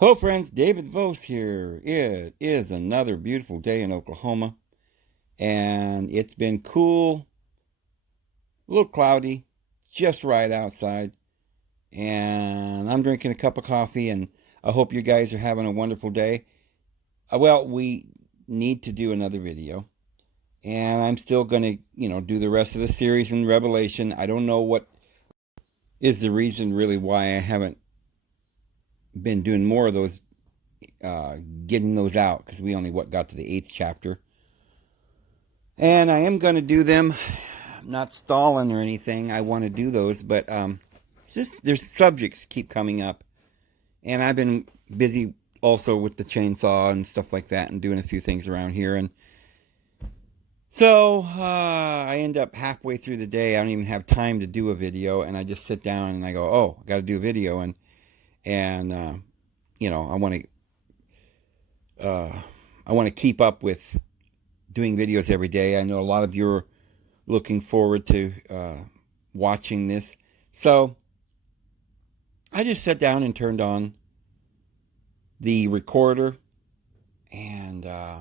Hello, friends. David Vos here. It is another beautiful day in Oklahoma, and it's been cool, a little cloudy, just right outside. And I'm drinking a cup of coffee, and I hope you guys are having a wonderful day. Well, we need to do another video, and I'm still going to, do the rest of the series in Revelation. I don't know what is the reason really why I haven't been doing more of those, getting those out, because we only got to the 8th chapter. And I am going to do them. I'm not stalling or anything. I want to do those, but just there's subjects keep coming up, and I've been busy also with the chainsaw and stuff like that, and doing a few things around here. And so I end up halfway through the day. I don't even have time to do a video, and I just sit down and I go, "Oh, I got to do a video," and I want to keep up with doing videos every day. I know a lot of you are looking forward to watching this. So I just sat down and turned on the recorder, and I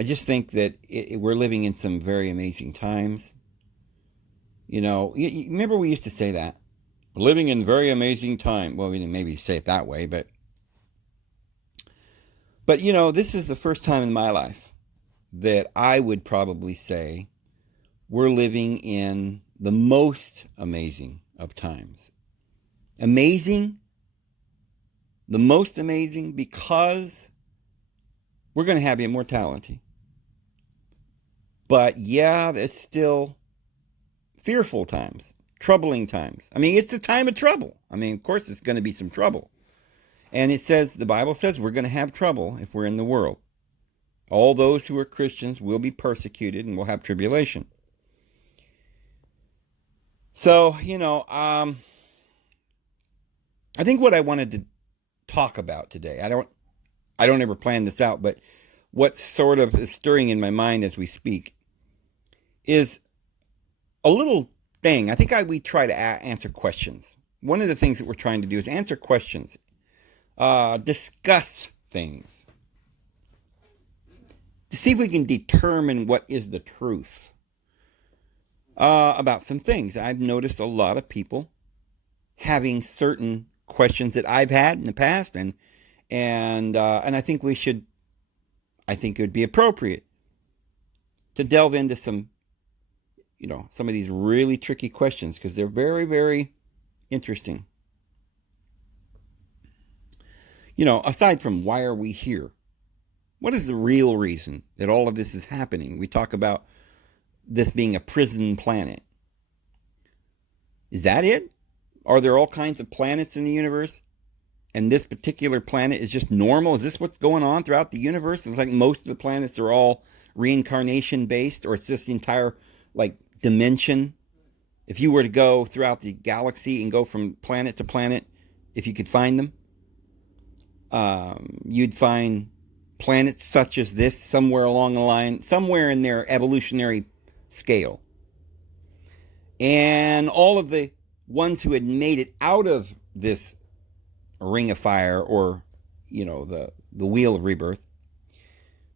just think that we're living in some very amazing times. You remember we used to say that, we're living in very amazing time. Well, we didn't maybe say it that way, but this is the first time in my life that I would probably say we're living in the most amazing of times. Amazing, the most amazing, because we're going to have immortality. But yeah, it's still fearful times, troubling times. I mean, it's a time of trouble. I mean, of course, it's going to be some trouble. And the Bible says we're going to have trouble if we're in the world. All those who are Christians will be persecuted and will have tribulation. So, I think what I wanted to talk about today, I don't ever plan this out, but what sort of is stirring in my mind as we speak is a little thing. I think we try to answer questions. One of the things that we're trying to do is answer questions, discuss things, to see if we can determine what is the truth about some things. I've noticed a lot of people having certain questions that I've had in the past, and I think I think it would be appropriate to delve into some of these really tricky questions, because they're very, very interesting. Aside from why are we here, what is the real reason that all of this is happening? We talk about this being a prison planet. Is that it? Are there all kinds of planets in the universe, and this particular planet is just normal? Is this what's going on throughout the universe? It's like most of the planets are all reincarnation based, or it's this entire dimension. If you were to go throughout the galaxy and go from planet to planet, if you could find them, you'd find planets such as this somewhere along the line, somewhere in their evolutionary scale. And all of the ones who had made it out of this ring of fire, or the wheel of rebirth,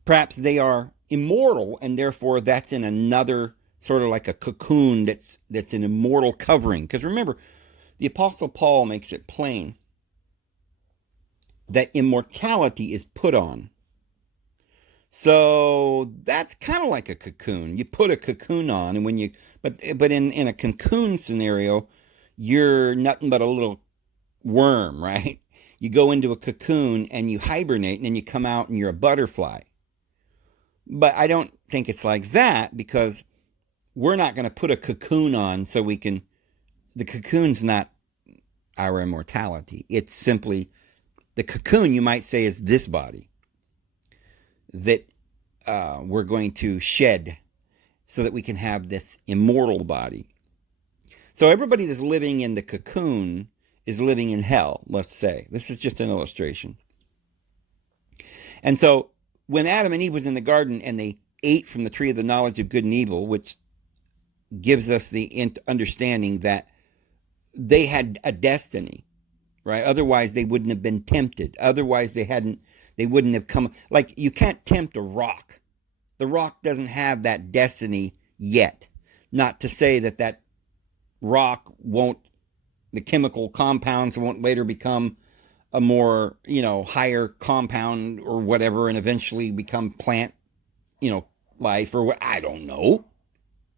perhaps they are immortal, and therefore that's in another sort of like a cocoon that's an immortal covering. Because remember, the Apostle Paul makes it plain that immortality is put on. So that's kind of like a cocoon. You put a cocoon on, and but in a cocoon scenario, you're nothing but a little worm, right? You go into a cocoon and you hibernate, and then you come out and you're a butterfly. But I don't think it's like that, because we're not going to put a cocoon on so we can. The cocoon's not our immortality. It's simply the cocoon, you might say, is this body that we're going to shed so that we can have this immortal body. So everybody that's living in the cocoon is living in hell, let's say. This is just an illustration. And so when Adam and Eve was in the garden and they ate from the tree of the knowledge of good and evil, which gives us the understanding that they had a destiny, right? Otherwise, they wouldn't have been tempted. Otherwise, they wouldn't have come. Like, you can't tempt a rock. The rock doesn't have that destiny yet. Not to say that that rock won't, the chemical compounds won't later become a more, higher compound or whatever, and eventually become plant, life or what. I don't know.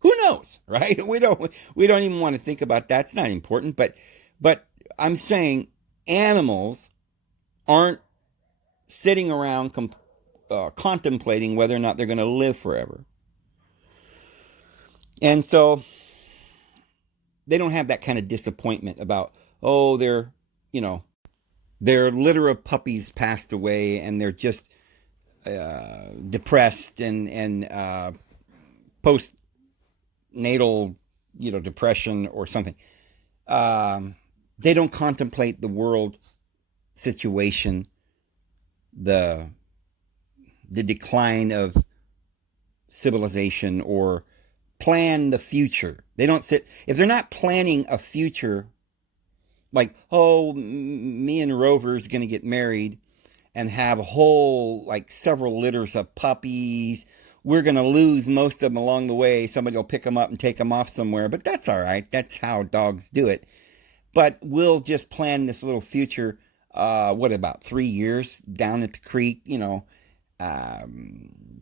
Who knows, right? We don't even want to think about that. It's not important. But I'm saying animals aren't sitting around contemplating whether or not they're going to live forever. And so they don't have that kind of disappointment about, oh, their litter of puppies passed away and they're just depressed and postnatal, depression or something. They don't contemplate the world situation, the decline of civilization, or plan the future. They don't sit, if they're not planning a future, like, oh, me and Rover's going to get married and have a whole, like, several litters of puppies. We're going to lose most of them along the way. Somebody will pick them up and take them off somewhere, but that's all right. That's how dogs do it. But we'll just plan this little future, about 3 years down at the creek,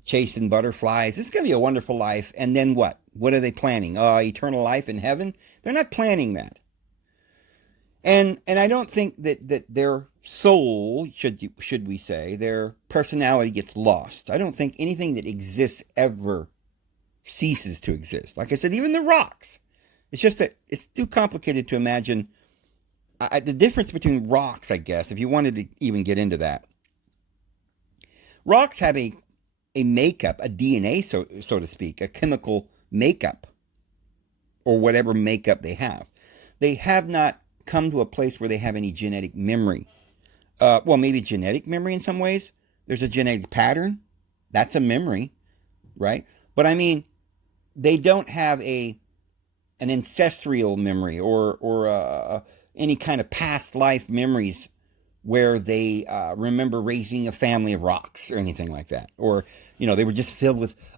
chasing butterflies. It's going to be a wonderful life. And then what? What are they planning? Eternal life in heaven? They're not planning that. And I don't think that their soul, should we say, their personality gets lost. I don't think anything that exists ever ceases to exist. Like I said, even the rocks. It's just that it's too complicated to imagine. The difference between rocks, I guess, if you wanted to even get into that. Rocks have a makeup, a DNA, so to speak, a chemical makeup, or whatever makeup they have. They have not come to a place where they have any genetic memory. Maybe genetic memory in some ways. There's a genetic pattern. That's a memory, right? But I mean, they don't have an ancestral memory or any kind of past life memories where they remember raising a family of rocks or anything like that. Or, they were just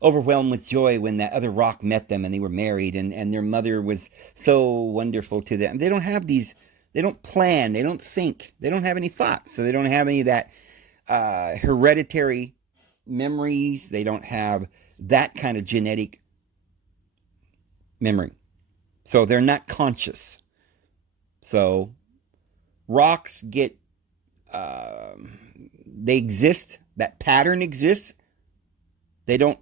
overwhelmed with joy when that other rock met them and they were married and their mother was so wonderful to them. They don't have these, they don't plan, they don't think, they don't have any thoughts. So they don't have any of that hereditary memories. They don't have that kind of genetic memory. So they're not conscious. So rocks get, they exist, that pattern exists. They don't,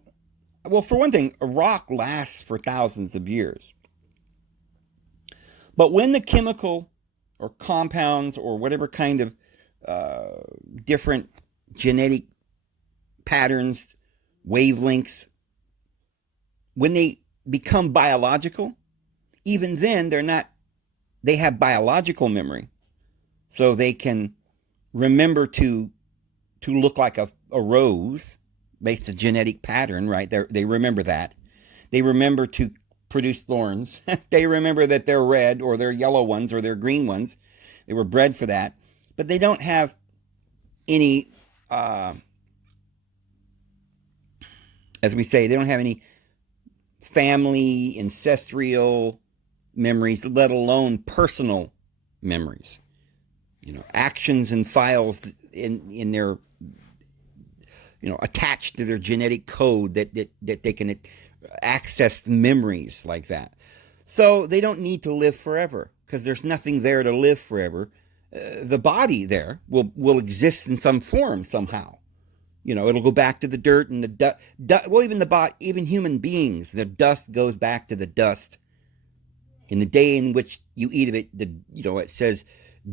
for one thing, a rock lasts for thousands of years. But when the chemical or compounds or whatever kind of different genetic patterns, wavelengths, when they become biological, even then they have biological memory. So they can remember to look like a rose. That's a genetic pattern, right? They remember that. They remember to produce thorns. They remember that they're red or they're yellow ones or they're green ones. They were bred for that. But they don't have any, as we say, they don't have any family, ancestral memories, let alone personal memories. Actions and files in their, attached to their genetic code that they can access memories like that. So they don't need to live forever because there's nothing there to live forever. The body there will exist in some form somehow. It'll go back to the dirt and the dust. Even human beings, the dust goes back to the dust. In the day in which you eat of it, it says,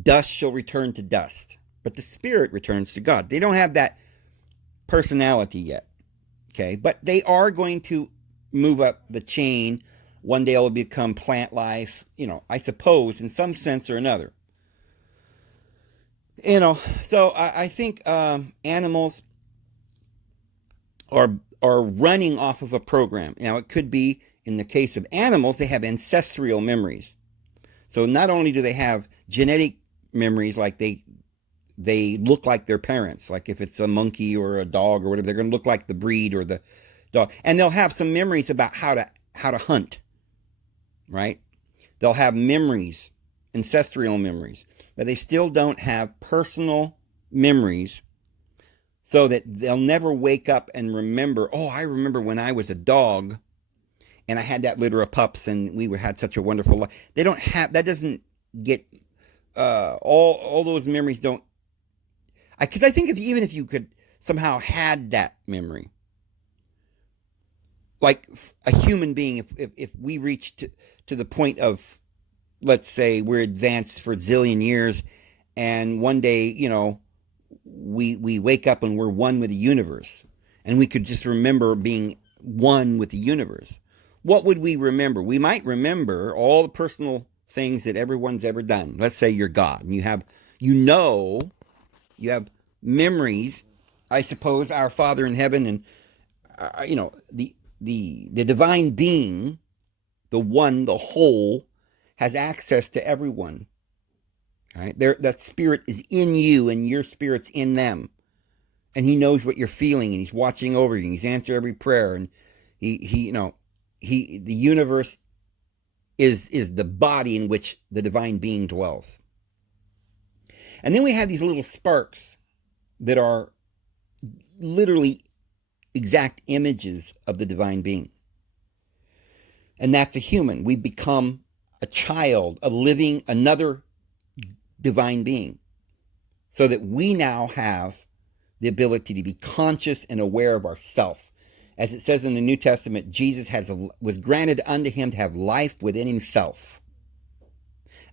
dust shall return to dust, but the spirit returns to God. They don't have that personality yet, okay? But they are going to move up the chain. One day it'll become plant life, I suppose, in some sense or another. So I think animals are running off of a program. Now, it could be, in the case of animals, they have ancestral memories. So not only do they have genetic memories, like they look like their parents, like if it's a monkey or a dog or whatever, they're going to look like the breed or the dog, and they'll have some memories about how to hunt, right? They'll have memories, ancestral memories, but they still don't have personal memories, so that they'll never wake up and remember, oh, I remember when I was a dog and I had that litter of pups and we had such a wonderful life. They don't have that. Doesn't get all those memories. Don't, because I think even if you could somehow had that memory, like a human being, if we reach to the point of, let's say we're advanced for a zillion years, and one day, we wake up and we're one with the universe, and we could just remember being one with the universe. What would we remember? We might remember all the personal things that everyone's ever done. Let's say you're God, and you have memories. I suppose our Father in heaven, and the divine being, the one, the whole, has access to everyone. Right? That spirit is in you, and your spirit's in them, and he knows what you're feeling, and he's watching over you, and he's answering every prayer, and the universe is the body in which the divine being dwells. And then we have these little sparks that are literally exact images of the divine being, and that's a human. We become a child, another divine being, so that we now have the ability to be conscious and aware of ourself. As it says in the New Testament, Jesus was granted unto him to have life within himself.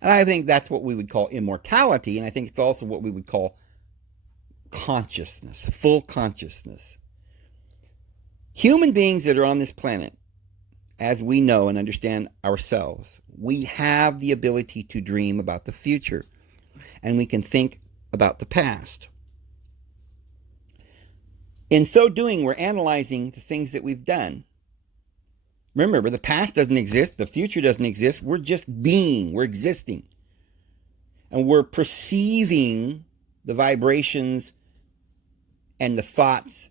And I think that's what we would call immortality, and I think it's also what we would call consciousness, full consciousness. Human beings that are on this planet, as we know and understand ourselves, we have the ability to dream about the future, and we can think about the past. In so doing, we're analyzing the things that we've done. Remember, the past doesn't exist, the future doesn't exist, we're just being, we're existing. And we're perceiving the vibrations and the thoughts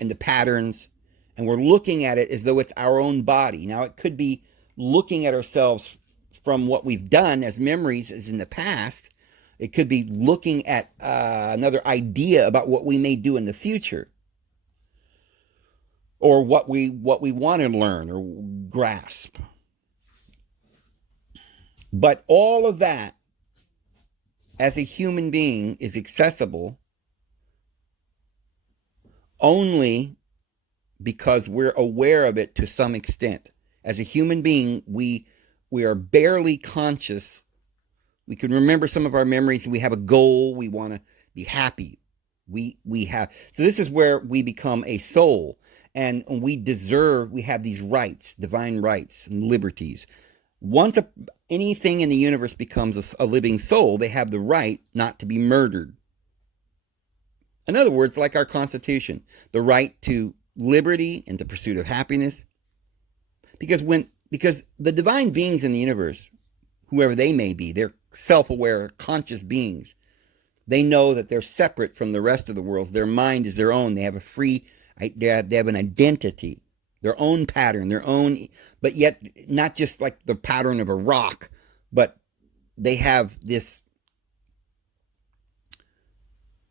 and the patterns, and we're looking at it as though it's our own body. Now, it could be looking at ourselves from what we've done as memories as in the past. It could be looking at another idea about what we may do in the future, or what we want to learn or grasp. But all of that, as a human being, is accessible only because we're aware of it to some extent. As a human being, we are barely conscious. We can remember some of our memories. We have a goal. We want to be happy. So this is where we become a soul, and we have these rights, divine rights and liberties. Once anything in the universe becomes a living soul, they have the right not to be murdered. In other words, like our Constitution, the right to liberty and the pursuit of happiness. Because the divine beings in the universe, whoever they may be, they're self-aware, conscious beings. They know that they're separate from the rest of the world. Their mind is their own. They have they have an identity, their own pattern, but yet not just like the pattern of a rock, but they have this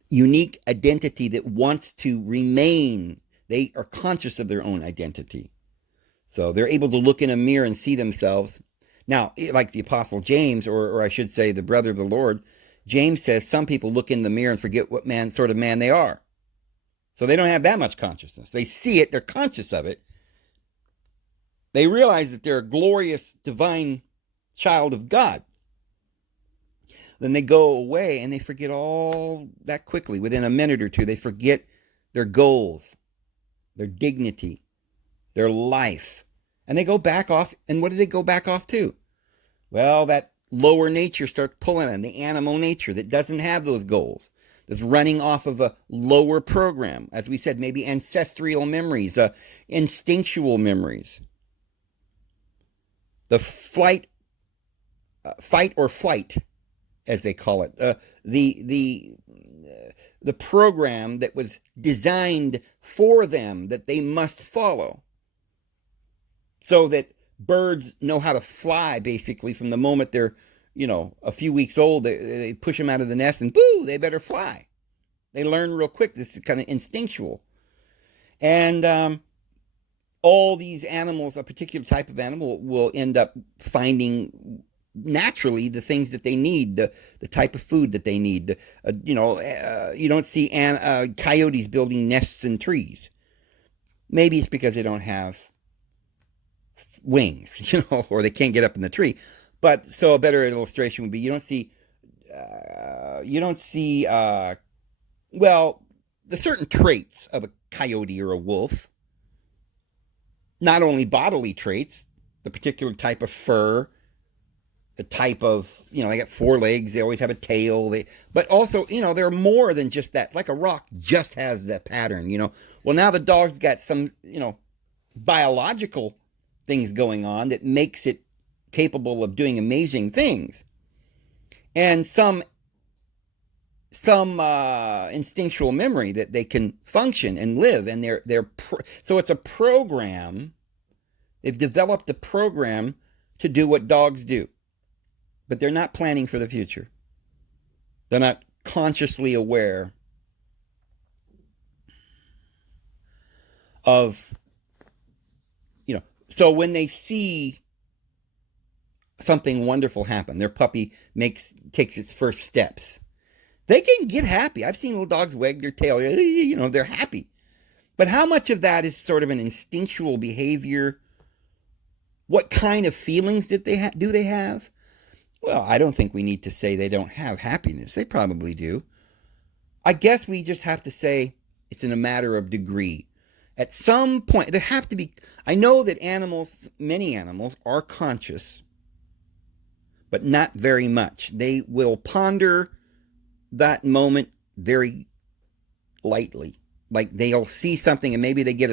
unique identity that wants to remain. They are conscious of their own identity. So they're able to look in a mirror and see themselves. Now, like the Apostle James, or I should say the brother of the Lord, James says some people look in the mirror and forget what sort of man they are. So they don't have that much consciousness. They see it, they're conscious of it. They realize that they're a glorious, divine child of God. Then they go away and they forget all that quickly. Within a minute or two, they forget their goals, their dignity, their life. And they go back off. And what do they go back off to? Well, that lower nature starts pulling on the animal nature that doesn't have those goals. That's running off of a lower program. As we said, maybe ancestral memories, instinctual memories. The flight fight or flight, as they call it. The program that was designed for them that they must follow, so that birds know how to fly basically from the moment they're, a few weeks old. They push them out of the nest and boo, they better fly. They learn real quick. This is kind of instinctual. And all these animals, a particular type of animal, will end up finding naturally the things that they need, the type of food that they need. You don't see coyotes building nests in trees. Maybe it's because they don't have wings, or they can't get up in the tree. But so a better illustration would be you don't see the certain traits of a coyote or a wolf. Not only bodily traits, the particular type of fur, the type of, they got 4 legs, they always have a tail, but also, they're more than just that. Like a rock just has that pattern, Well, now the dog's got some, biological things going on that makes it capable of doing amazing things. And some instinctual memory that they can function and live, and so it's a program. They've developed a program to do what dogs do, but they're not planning for the future. They're not consciously aware of, so when they see something wonderful happen, their puppy takes its first steps, they can get happy. I've seen little dogs wag their tail, they're happy. But how much of that is sort of an instinctual behavior? What kind of feelings do they have? Well, I don't think we need to say they don't have happiness. They probably do. I guess we just have to say it's in a matter of degree. At some point, there have to be, I know that many animals are conscious, but not very much. They will ponder that moment very lightly. Like they'll see something and maybe they get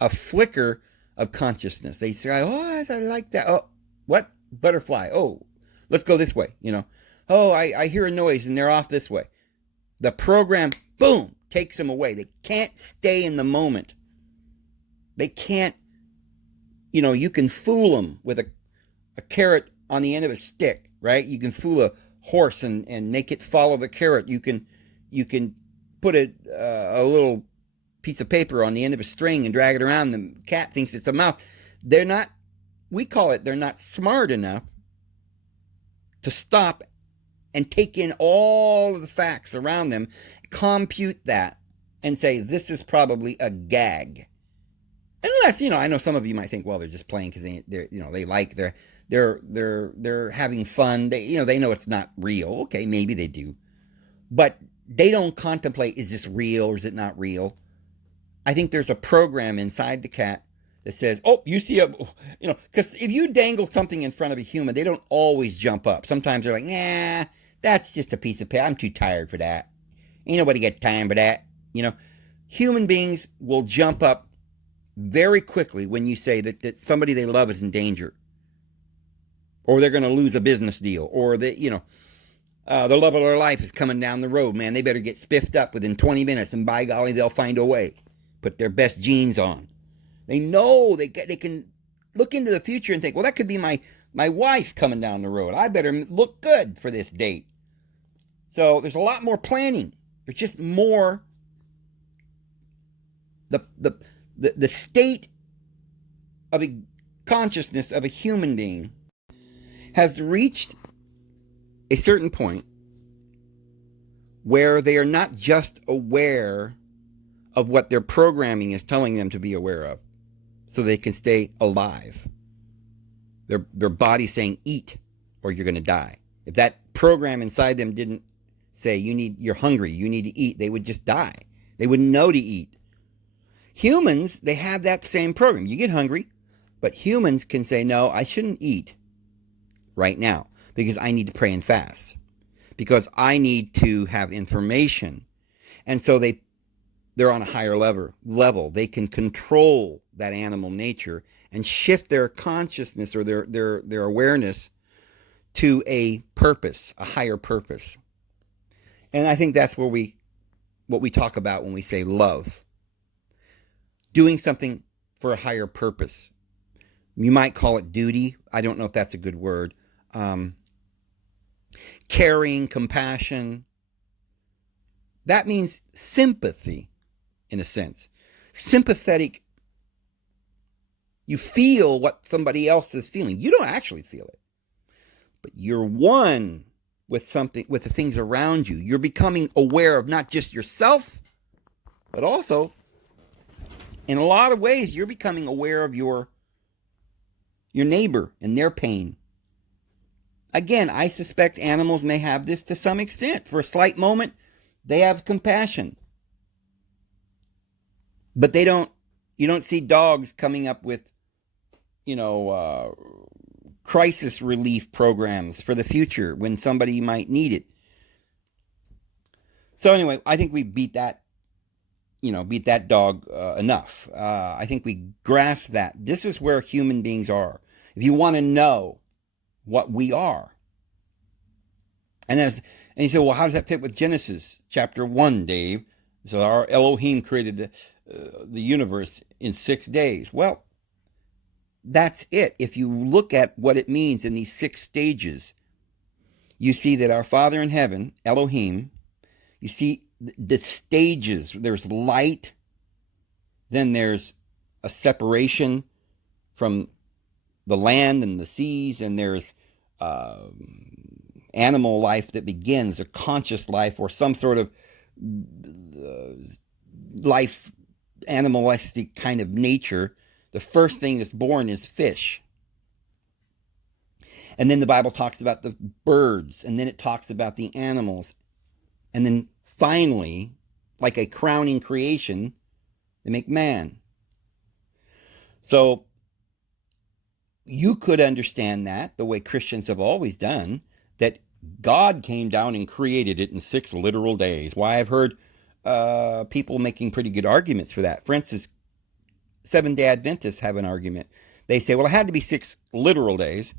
a flicker of consciousness. They say, oh, I like that. Oh, what? Butterfly. Oh, let's go this way. Oh, I hear a noise and they're off this way. The program, boom, takes them away. They can't stay in the moment. They can't, you can fool them with a carrot on the end of a stick, right? You can fool a horse and make it follow the carrot. You can put a little piece of paper on the end of a string and drag it around. The cat thinks it's a mouse. They're not smart enough to stop and take in all of the facts around them, compute that, and say, this is probably a gag. Unless, I know some of you might think, well, they're just playing because they're having fun. They know it's not real. Okay, maybe they do. But they don't contemplate, is this real or is it not real? I think there's a program inside the cat that says, oh, you see because if you dangle something in front of a human, they don't always jump up. Sometimes they're like, nah, that's just a piece of paper. I'm too tired for that. Ain't nobody got time for that. Human beings will jump up very quickly when you say that somebody they love is in danger, or they're going to lose a business deal, or that, the love of their life is coming down the road. Man, they better get spiffed up within 20 minutes, and by golly, they'll find a way. Put their best jeans on. They know they can look into the future and think, well, that could be my wife coming down the road. I better look good for this date. So there's a lot more planning. There's just more. The state of a consciousness of a human being has reached a certain point where they are not just aware of what their programming is telling them to be aware of, so they can stay alive. Their body's saying, eat, or you're going to die. If that program inside them didn't say, you're hungry, you need to eat, they would just die. They wouldn't know to eat. Humans, they have that same program. You get hungry, but humans can say, no, I shouldn't eat right now because I need to pray and fast, because I need to have information. And so they're on a higher level. They can control that animal nature and shift their consciousness or their awareness to a purpose, a higher purpose. And I think that's what we talk about when we say love. Doing something for a higher purpose. You might call it duty. I don't know if that's a good word. Caring, compassion. That means sympathy, in a sense. Sympathetic. You feel what somebody else is feeling. You don't actually feel it. But you're one with something, with the things around you. You're becoming aware of not just yourself, but also, in a lot of ways, you're becoming aware of your neighbor and their pain. Again, I suspect animals may have this to some extent. For a slight moment, they have compassion. But you don't see dogs coming up with, crisis relief programs for the future when somebody might need it. So anyway, I think we beat that dog enough. I think we grasp that. This is where human beings are. If you want to know what we are. And you say, well, how does that fit with Genesis chapter 1, Dave? So our Elohim created the universe in 6 days. Well, that's it. If you look at what it means in these 6 stages, you see that our Father in heaven, Elohim, you see the stages. There's light, then there's a separation from the land and the seas, and there's animal life that begins, a conscious life, or some sort of life, animalistic kind of nature. The first thing that's born is fish. And then the Bible talks about the birds, and then it talks about the animals. And then finally, like a crowning creation, they make man. So you could understand that the way Christians have always done, that God came down and created it in 6 literal days. Why, I've heard people making pretty good arguments for that. For instance, Seventh-day Adventists have an argument. They say, well, it had to be 6 literal days,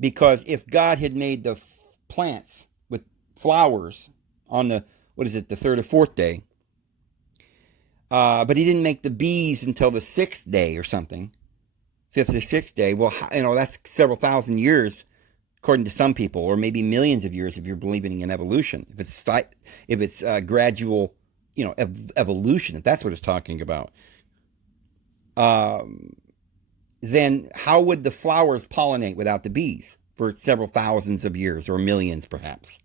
because if God had made the plants with flowers on the 3rd or 4th day, but he didn't make the bees until the 6th day or something, 5th or 6th day, well, that's several thousand years, according to some people, or maybe millions of years if you're believing in evolution. If it's gradual, evolution, if that's what it's talking about. Then how would the flowers pollinate without the bees for several thousands of years, or millions perhaps?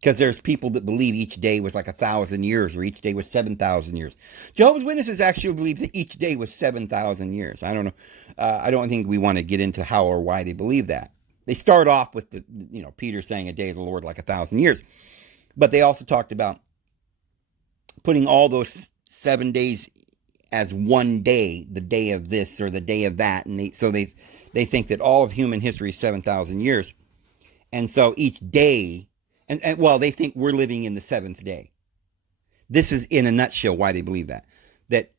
Because there's people that believe each day was like 1,000 years, or each day was 7,000 years. Jehovah's Witnesses actually believe that each day was 7,000 years. I don't know. I don't think we want to get into how or why they believe that. They start off with Peter saying a day of the Lord like 1,000 years. But they also talked about putting all those 7 days as one day, the day of this or the day of that. And they think that all of human history is 7,000 years. And so each day, and they think we're living in the 7th day. This is in a nutshell why they believe that. That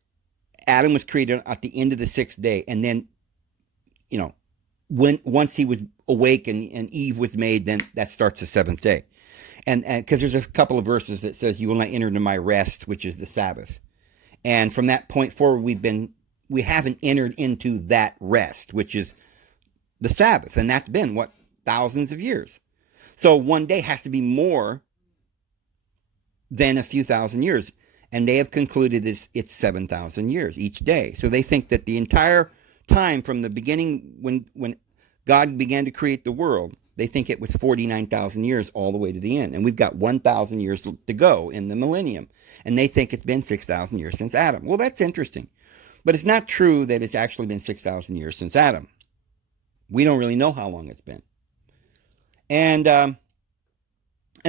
Adam was created at the end of the 6th day. And then, once he was awake and Eve was made, then that starts the 7th day. And because there's a couple of verses that says, you will not enter into my rest, which is the Sabbath. And from that point forward, we haven't entered into that rest, which is the Sabbath. And that's been, thousands of years. So one day has to be more than a few thousand years. And they have concluded it's 7,000 years each day. So they think that the entire time from the beginning, when God began to create the world, they think it was 49,000 years all the way to the end. And we've got 1,000 years to go in the millennium. And they think it's been 6,000 years since Adam. Well, that's interesting. But it's not true that it's actually been 6,000 years since Adam. We don't really know how long it's been. And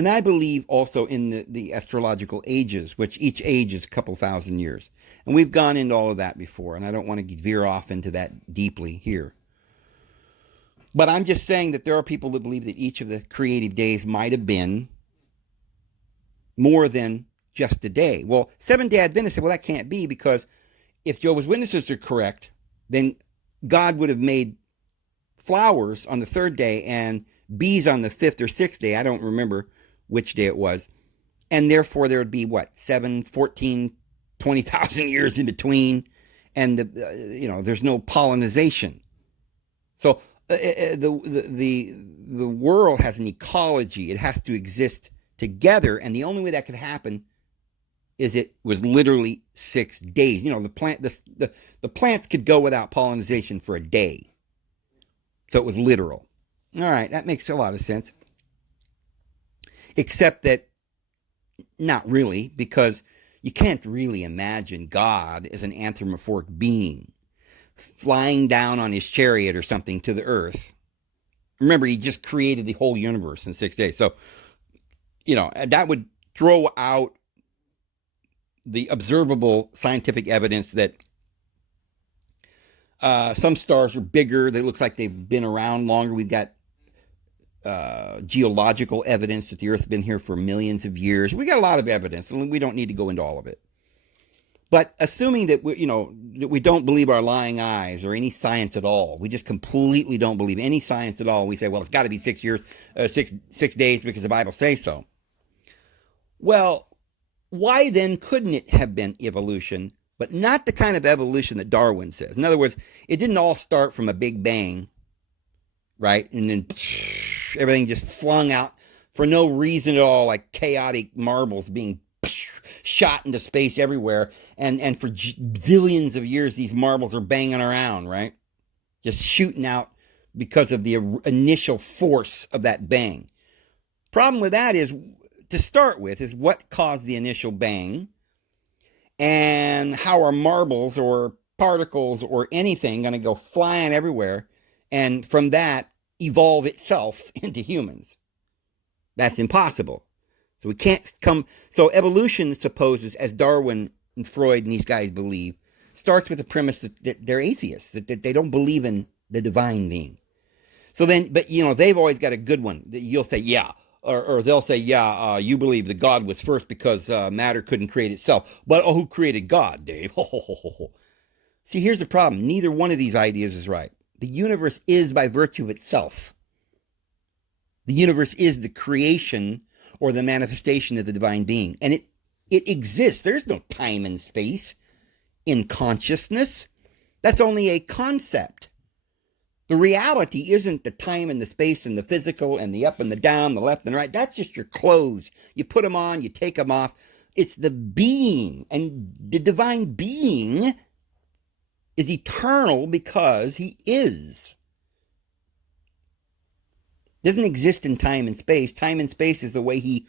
I believe also in the astrological ages, which each age is a couple thousand years. And we've gone into all of that before, and I don't want to veer off into that deeply here. But I'm just saying that there are people that believe that each of the creative days might have been more than just a day. Well, Seventh-day Adventists say, well, that can't be, because if Jehovah's Witnesses are correct, then God would have made flowers on the 3rd day and bees on the 5th or 6th day. I don't remember which day it was. And therefore there would be, 7, 14, 20,000 years in between. And, there's no pollinization. So the world has an ecology. It has to exist together. And the only way that could happen is it was literally 6 days. The plants could go without pollinization for a day. So it was literal. All right, that makes a lot of sense. Except that not really, because you can't really imagine God as an anthropomorphic being flying down on his chariot or something to the earth. Remember, he just created the whole universe in 6 days. So, that would throw out the observable scientific evidence that some stars are bigger. They look like they've been around longer. We've got geological evidence that the Earth's been here for millions of years. We got a lot of evidence, and we don't need to go into all of it. But assuming that we don't believe our lying eyes or any science at all, we just completely don't believe any science at all. We say, well, it's got to be 6 years, 6 days because the Bible says so. Well, why then couldn't it have been evolution, but not the kind of evolution that Darwin says? In other words, it didn't all start from a big bang, right? And then everything just flung out for no reason at all, like chaotic marbles being shot into space everywhere. And for zillions of years, these marbles are banging around, right? Just shooting out because of the initial force of that bang. Problem with that is, to start with, is what caused the initial bang, and how are marbles or particles or anything going to go flying everywhere, and from that evolve itself into humans? That's impossible. So we can't come. So evolution supposes, as Darwin and Freud and these guys believe, starts with the premise that they're atheists, that they don't believe in the divine being. So then, but they've always got a good one. You'll say, yeah. Or they'll say, yeah, you believe that God was first because matter couldn't create itself. But who created God, Dave? See, here's the problem. Neither one of these ideas is right. The universe is by virtue of itself. The universe is the creation or the manifestation of the divine being. And it exists. There's no time and space in consciousness. That's only a concept. The reality isn't the time and the space and the physical and the up and the down, the left and the right. That's just your clothes. You put them on, you take them off. It's the being. And the divine being is eternal because he is. Doesn't exist in time and space. Time and space is the way he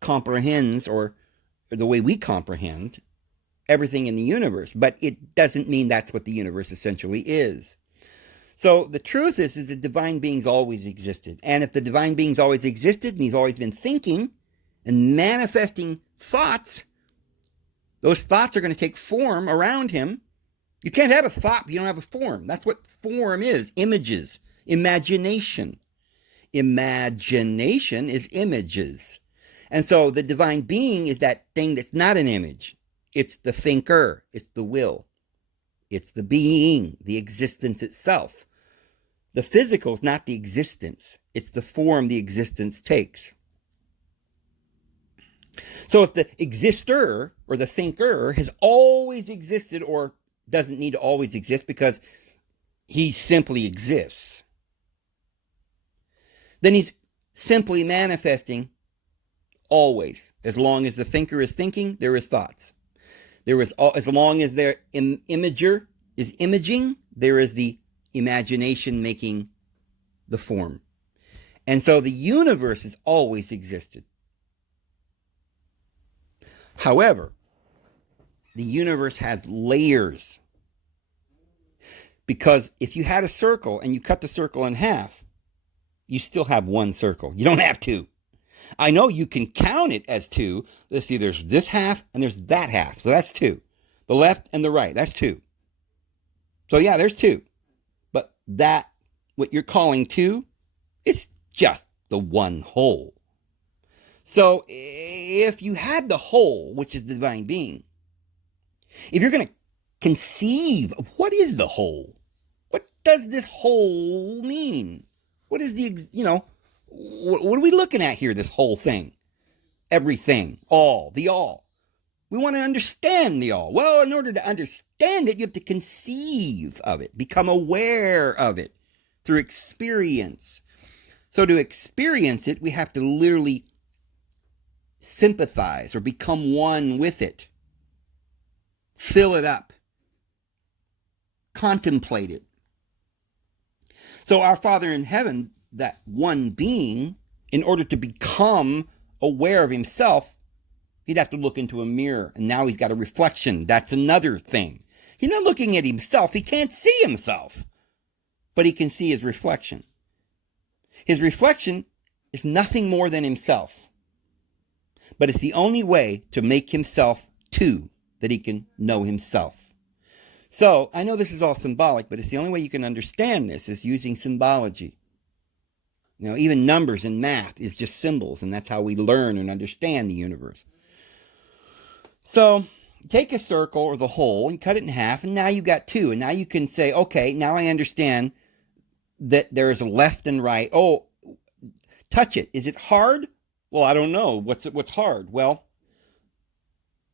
comprehends, or the way we comprehend everything in the universe. But it doesn't mean that's what the universe essentially is. So the truth is the divine being's always existed. And if the divine being's always existed and he's always been thinking and manifesting thoughts, those thoughts are going to take form around him. You can't have a thought if you don't have a form. That's what form is. Images. Imagination. Imagination is images. And so the divine being is that thing that's not an image. It's the thinker. It's the will. It's the being, the existence itself. The physical is not the existence. It's the form the existence takes. So if the exister or the thinker has always existed, or doesn't need to always exist because he simply exists, then he's simply manifesting always. As long as the thinker is thinking, there is thoughts. As long as their imager is imaging, there is the imagination making the form. And so the universe has always existed. However, the universe has layers. Because if you had a circle and you cut the circle in half, you still have one circle. You don't have two. I know you can count it as two. Let's see, there's this half and there's that half. So that's two. The left and the right, that's two. So yeah, there's two. But that, what you're calling two, it's just the one whole. So if you had the whole, which is the divine being, if you're going to conceive of what is the whole, what does this whole mean? What is the, what are we looking at here, this whole thing? Everything, all, the all. We want to understand the all. Well, in order to understand it, you have to conceive of it, become aware of it through experience. So to experience it, we have to literally sympathize or become one with it. Fill it up. Contemplate it. So our Father in heaven, that one being, in order to become aware of himself, he'd have to look into a mirror. And now he's got a reflection. That's another thing. He's not looking at himself. He can't see himself. But he can see his reflection. His reflection is nothing more than himself. But it's the only way to make himself two, that he can know himself. So, I know this is all symbolic, but it's the only way you can understand this is using symbology. Even numbers in math is just symbols, and that's how we learn and understand the universe. So, take a circle or the whole and cut it in half, and now you've got two. And now you can say, okay, now I understand that there is a left and right. Oh, touch it. Is it hard? Well, I don't know. What's hard? Well,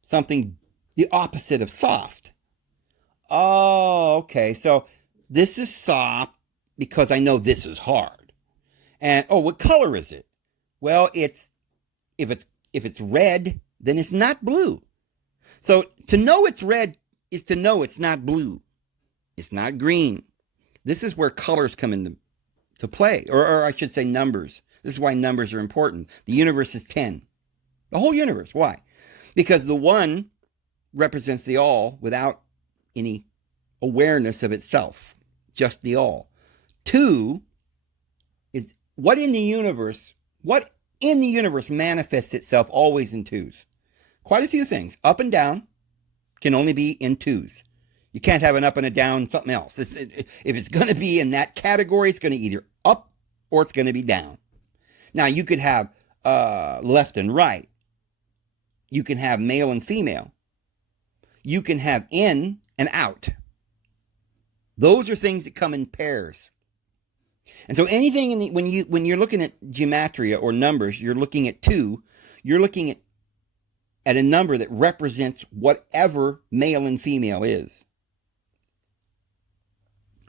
something the opposite of soft. Oh, okay. So this is soft because I know this is hard. And what color is it? Well, if it's red, then it's not blue. So to know it's red is to know it's not blue. It's not green. This is where colors come into play, or I should say numbers. This is why numbers are important. The universe is 10. The whole universe. Why? Because the one represents the all without any awareness of itself. Just the all. 2 is what in the universe manifests itself always in 2s. Quite a few things. Up and down can only be in 2s. You can't have an up and a down, something else. If it's going to be in that category, it's going to either up or it's going to be down. Now, you could have left and right. You can have male and female. You can have in and out. Those are things that come in pairs. And so anything when you're looking at gematria or numbers, you're looking at 2, you're looking at a number that represents whatever male and female is.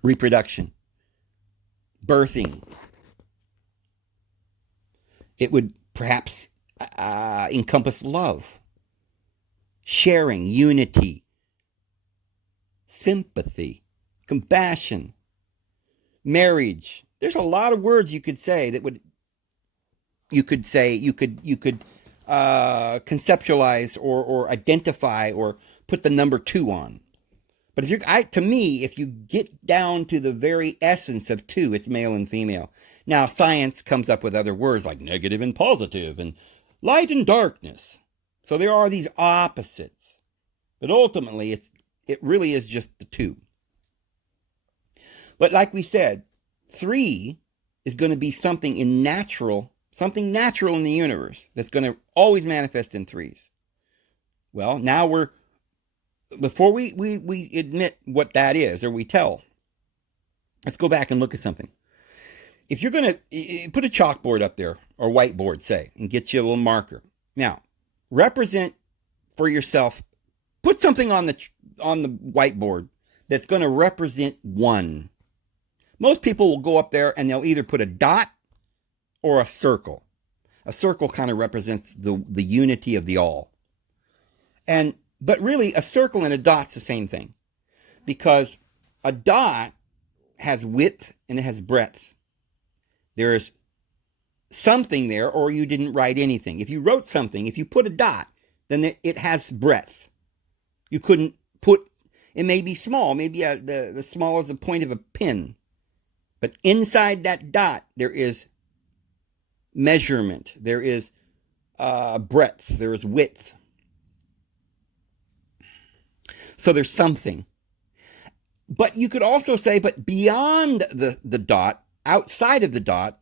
Reproduction. Birthing. It would perhaps encompass love, sharing, unity, sympathy, compassion, marriage. There's a lot of words you could say that you could conceptualize or identify or put the number 2 on. But if you get down to the very essence of 2, it's male and female. Now, science comes up with other words like negative and positive and light and darkness. So there are these opposites. But ultimately, it really is just the 2. But like we said, 3 is going to be something natural in the universe that's going to always manifest in 3s. Well, now before we admit what that is, or we tell, let's go back and look at something. If you're going to put a chalkboard up there, or whiteboard, say, and get you a little marker. Now, represent for yourself, put something on the whiteboard that's going to represent 1. Most people will go up there and they'll either put a dot or a circle. A circle kind of represents the unity of the all. But really, a circle and a dot's the same thing. Because a dot has width and it has breadth. There is something there, or you didn't write anything. If you wrote something, if you put a dot, then it has breadth. You couldn't put, it may be small, maybe the small as the point of a pin. But inside that dot, there is measurement. There is breadth. There is width. So there's something. But you could also say, but beyond the dot, outside of the dot,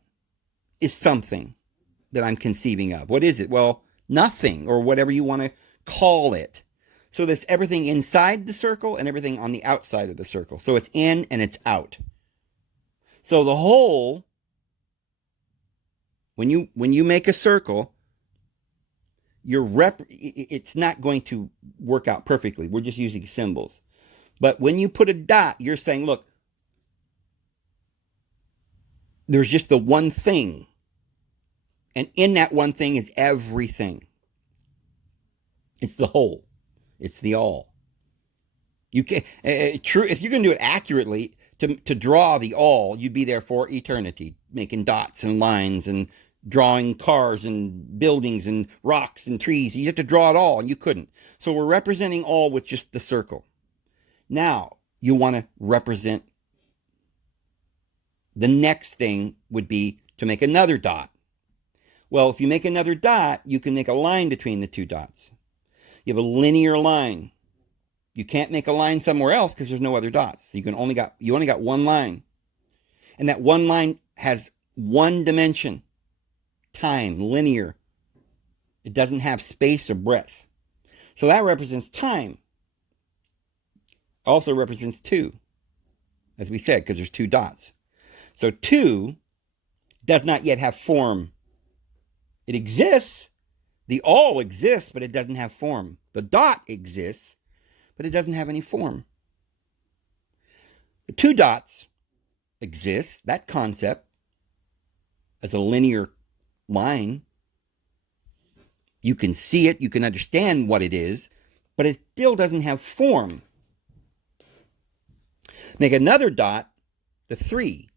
is something that I'm conceiving of. What is it? Well, nothing, or whatever you want to call it. So there's everything inside the circle and everything on the outside of the circle. So it's in and it's out. So the whole When you make a circle, it's not going to work out perfectly. We're just using symbols. But when you put a dot, you're saying, look, there's just the one thing. And in that one thing is everything. It's the whole. It's the all. You can true if you're going to do it accurately to draw the all, you'd be there for eternity, making dots and lines and drawing cars and buildings and rocks and trees. You have to draw it all, and you couldn't. So we're representing all with just the circle. Now you want to represent. The next thing would be to make another dot. Well, if you make another dot, you can make a line between the two dots. You have a linear line. You can't make a line somewhere else because there's no other dots. So you only got one line. And that one line has one dimension. Time, linear. It doesn't have space or breadth. So that represents time. Also represents 2, as we said, because there's 2 dots. So 2 does not yet have form. It exists. The all exists, but it doesn't have form. The dot exists, but it doesn't have any form. The 2 dots exist, that concept, as a linear line. You can see it, you can understand what it is, but it still doesn't have form. Make another dot, the 3.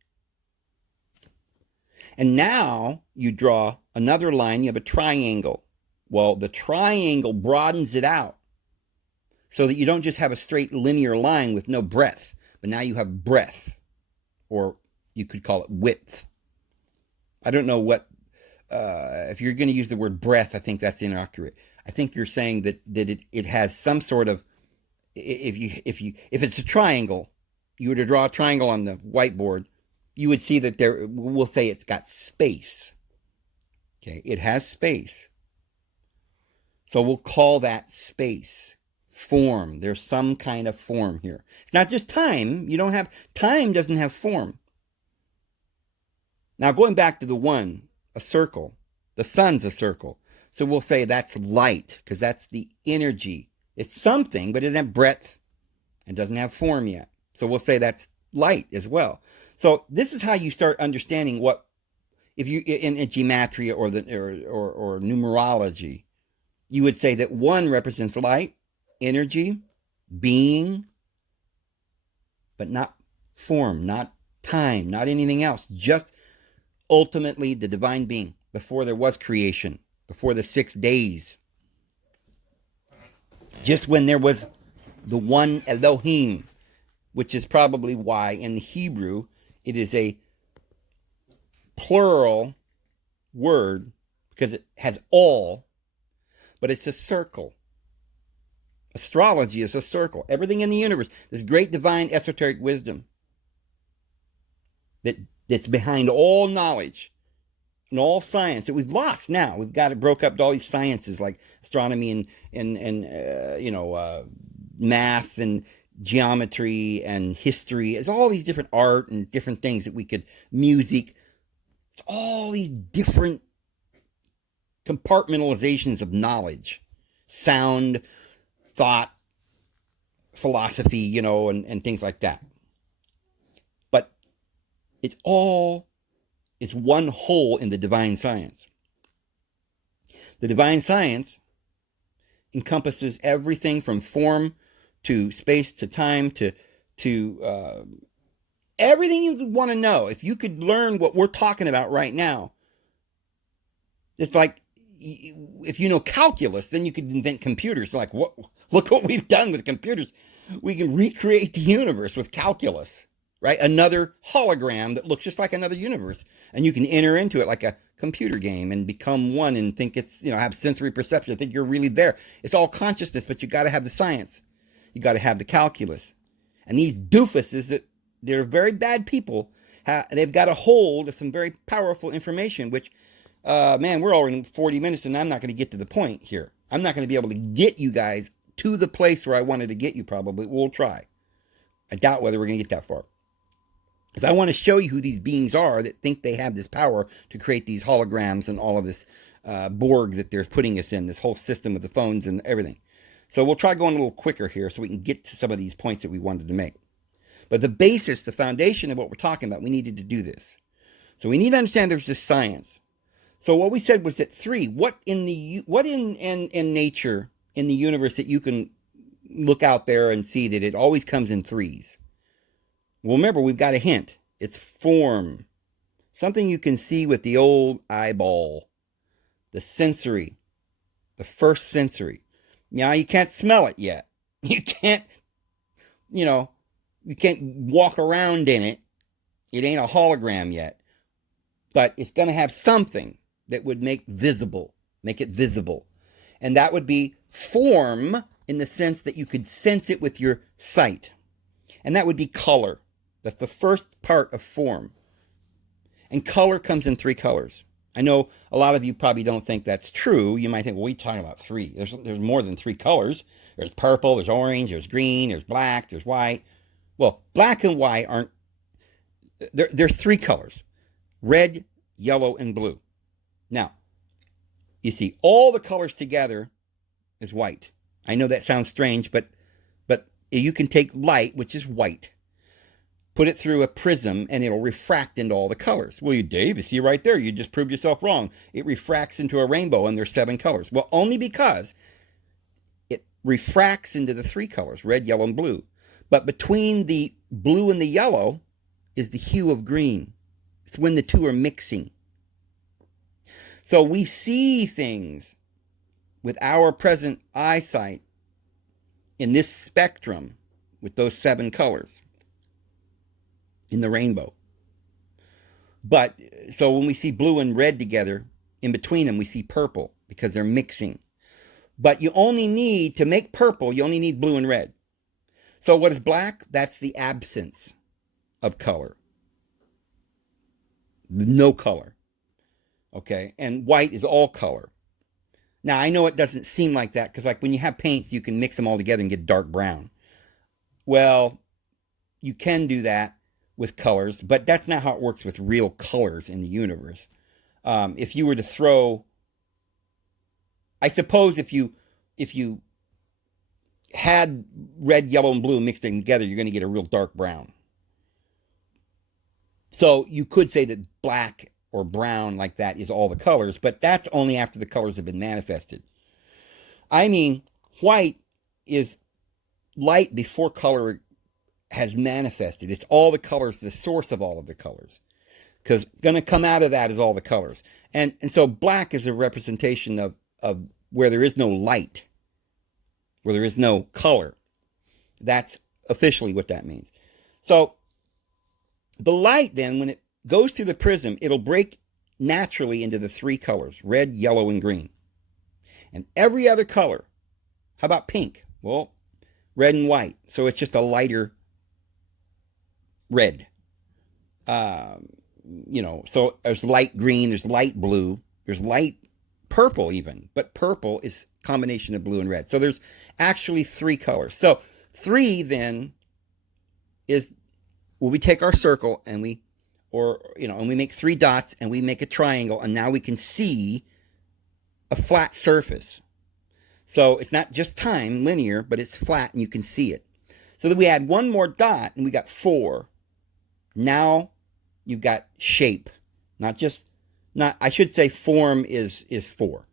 And now you draw another line, you have a triangle. Well, the triangle broadens it out so that you don't just have a straight linear line with no breadth, but now you have breadth, or you could call it width. I don't know what, if you're going to use the word breadth, I think that's inaccurate. I think you're saying that it has some sort of, if it's a triangle, you were to draw a triangle on the whiteboard, you would see that we'll say it's got space. Okay, it has space. So we'll call that space. Form. There's some kind of form here. It's not just time. Time doesn't have form. Now going back to the one, a circle. The sun's a circle. So we'll say that's light, because that's the energy. It's something, but it doesn't have breadth and doesn't have form yet. So we'll say that's light as well. So this is how you start understanding what, if you in gematria or numerology, you would say that 1 represents light, energy, being, but not form, not time, not anything else. Just ultimately the divine being before there was creation, before the 6 days. Just when there was the one Elohim, which is probably why in the Hebrew it is a plural word, because it has all, but it's a circle. Astrology is a circle. Everything in the universe, this great divine esoteric wisdom that's behind all knowledge and all science that we've lost now. We've got it broke up to all these sciences like astronomy and math and geometry and history. It's all these different art and different things that we could, music. It's all these different compartmentalizations of knowledge, sound, thought, philosophy, and things like that. But it all is one whole in the divine science. The divine science encompasses everything from form to space to time to everything you could want to know. If you could learn what we're talking about right now, it's like, if you know calculus, then you could invent computers. Like, look what we've done with computers. We can recreate the universe with calculus, right? Another hologram that looks just like another universe. And you can enter into it like a computer game and become one and think it's, have sensory perception, think you're really there. It's all consciousness, but you got to have the science. You got to have the calculus. And these doofuses they're very bad people, they've got a hold of some very powerful information, which, we're already in 40 minutes and I'm not going to get to the point here. I'm not going to be able to get you guys to the place where I wanted to get you probably. We'll try. I doubt whether we're going to get that far. Because I want to show you who these beings are that think they have this power to create these holograms and all of this Borg that they're putting us in, this whole system with the phones and everything. So we'll try going a little quicker here so we can get to some of these points that we wanted to make. But the basis, the foundation of what we're talking about, we needed to do this. So we need to understand there's this science. So what we said was that 3, what in nature, in the universe, that you can look out there and see that it always comes in 3s. Well, remember, we've got a hint. It's form. Something you can see with the old eyeball. The sensory. The first sensory. Now, you can't smell it yet. You can't, you can't walk around in it. It ain't a hologram yet. But it's going to have something that would make it visible. And that would be form in the sense that you could sense it with your sight. And that would be color. That's the first part of form. And color comes in 3 colors. I know a lot of you probably don't think that's true. You might think, well, we're talking about 3. There's more than 3 colors. There's purple, there's orange, there's green, there's black, there's white. Well, black and white aren't... There's 3 colors. Red, yellow, and blue. Now, you see, all the colors together is white. I know that sounds strange, but you can take light, which is white, put it through a prism, and it'll refract into all the colors. Well, Dave, you see right there, you just proved yourself wrong. It refracts into a rainbow, and there's 7 colors. Well, only because it refracts into the 3 colors, red, yellow, and blue. But between the blue and the yellow is the hue of green. It's when the 2 are mixing. So we see things with our present eyesight in this spectrum with those 7 colors in the rainbow. But so when we see blue and red together, in between them we see purple because they're mixing. But you only need, to make purple, you only need blue and red. So what is black? That's the absence of color. No color. Okay, and white is all color. Now, I know it doesn't seem like that, because like when you have paints, you can mix them all together and get dark brown. Well, you can do that with colors, but that's not how it works with real colors in the universe. If you were to throw, I suppose if you had red, yellow, and blue mixed in together, you're going to get a real dark brown. So you could say that black or brown like that is all the colors, but that's only after the colors have been manifested. I mean, white is light before color has manifested. It's all the colors, the source of all of the colors. Because going to come out of that is all the colors. And so black is a representation of where there is no light, where there is no color. That's officially what that means. So the light then, when it goes through the prism, it'll break naturally into the 3 colors, red, yellow, and green. And every other color, how about pink? Well, red and white. So it's just a lighter red. So there's light green, there's light blue, there's light purple even. But purple is a combination of blue and red. So there's actually 3 colors. So 3 then is, well, we take our circle and we make 3 dots and we make a triangle, and now we can see a flat surface. So it's not just time, linear, but it's flat and you can see it. So then we add 1 more dot and we got 4. Now you've got shape. I should say form is 4.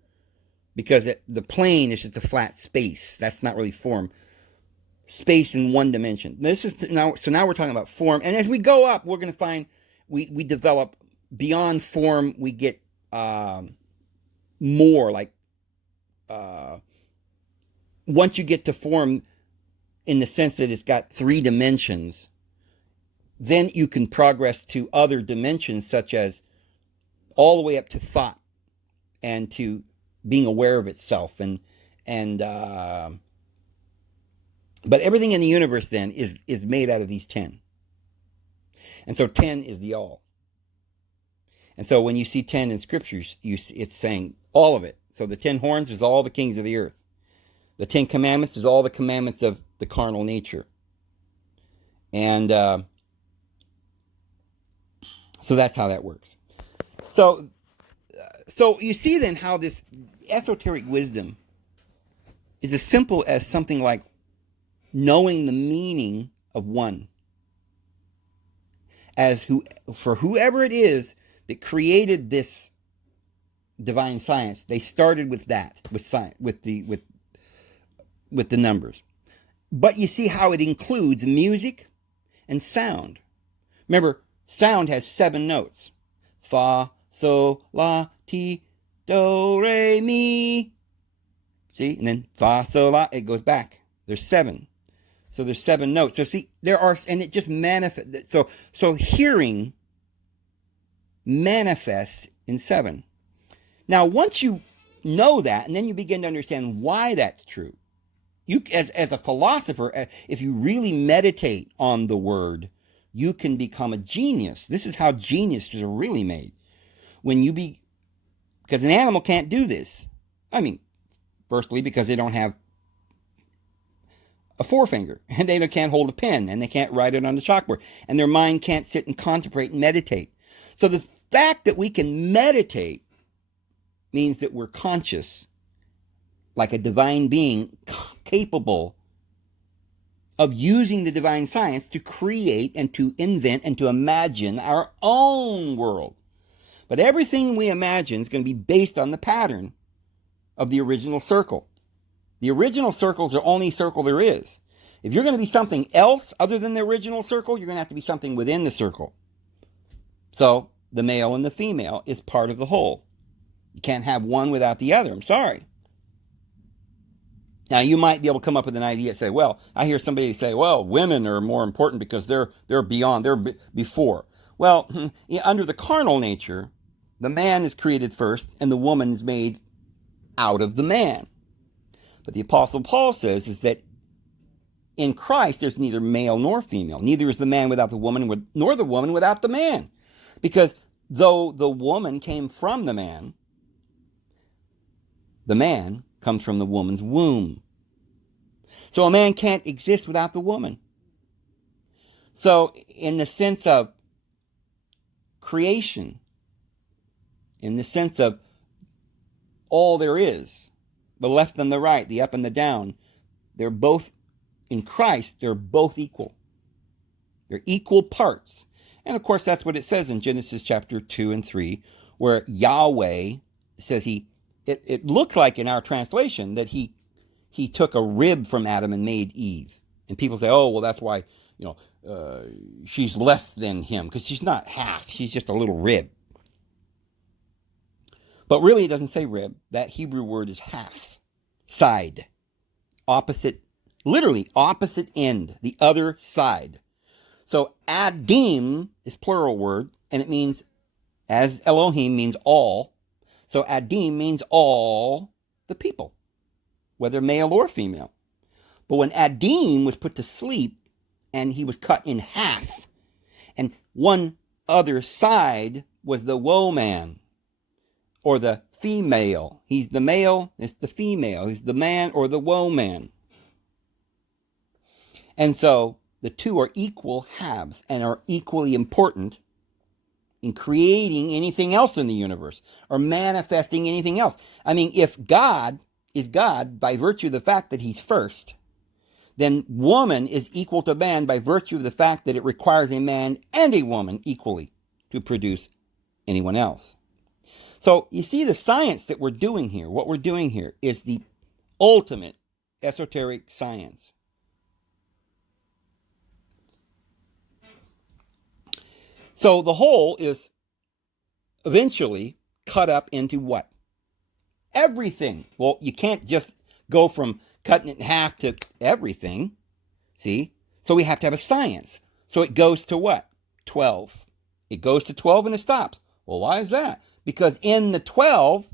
Because the plane is just a flat space. That's not really form. Space in 1 dimension. Now we're talking about form. And as we go up, we're going to find we develop beyond form. We get more like once you get to form in the sense that it's got 3 dimensions, then you can progress to other dimensions, such as all the way up to thought and to being aware of itself. But everything in the universe then is made out of these 10. And so 10 is the all. And so when you see 10 in scriptures, it's saying all of it. So the 10 horns is all the kings of the earth. The 10 commandments is all the commandments of the carnal nature. And So that's how that works. So you see then how this esoteric wisdom is as simple as something like knowing the meaning of one. For whoever it is that created this divine science, they started with that, with science, with the numbers. But you see how it includes music and sound. Remember, sound has 7 notes. Fa, sol, la, ti, do, re, mi. See? And then fa, sol, la, it goes back. There's 7. So there's 7 notes. So see, and it just manifests. So hearing manifests in 7. Now, once you know that, and then you begin to understand why that's true, you, as a philosopher, if you really meditate on the word, you can become a genius. This is how geniuses are really made. Because an animal can't do this. I mean, firstly, because they don't have a forefinger, and they can't hold a pen, and they can't write it on the chalkboard, and their mind can't sit and contemplate and meditate. So the fact that we can meditate means that we're conscious, like a divine being, capable of using the divine science to create and to invent and to imagine our own world. But everything we imagine is going to be based on the pattern of the original circle. The original circle is the only circle there is. If you're going to be something else other than the original circle, you're going to have to be something within the circle. So the male and the female is part of the whole. You can't have one without the other. I'm sorry. Now, you might be able to come up with an idea and say, well, I hear somebody say, well, women are more important because they're beyond, they're before. Well, under the carnal nature, the man is created first and the woman is made out of the man. But the Apostle Paul says is that in Christ, there's neither male nor female. Neither is the man without the woman, nor the woman without the man. Because though the woman came from the man comes from the woman's womb. So a man can't exist without the woman. So in the sense of creation, in the sense of all there is, the left and the right, the up and the down, they're both, in Christ, they're both equal. They're equal parts. And of course, that's what it says in Genesis chapter 2 and 3, where Yahweh says it looks like in our translation that he took a rib from Adam and made Eve. And people say, oh, well, that's why, she's less than him, because she's not half, she's just a little rib. But really, it doesn't say rib. That Hebrew word is half, side, opposite, literally opposite end, the other side. So Adim is plural word, and it means, as Elohim means all, so Adim means all the people, whether male or female. But when Adim was put to sleep, and he was cut in half, and one other side was the woe man, or the female. He's the male, it's the female. He's the man or the woe man. And so the two are equal halves and are equally important in creating anything else in the universe or manifesting anything else. I mean, if God is God by virtue of the fact that he's first, then woman is equal to man by virtue of the fact that it requires a man and a woman equally to produce anyone else. So you see the science that we're doing here, what we're doing here is the ultimate esoteric science. So the whole is eventually cut up into what? Everything. Well, you can't just go from cutting it in half to everything. See? So we have to have a science. So it goes to what? 12. It goes to 12 and it stops. Well, why is that? Because in the 12,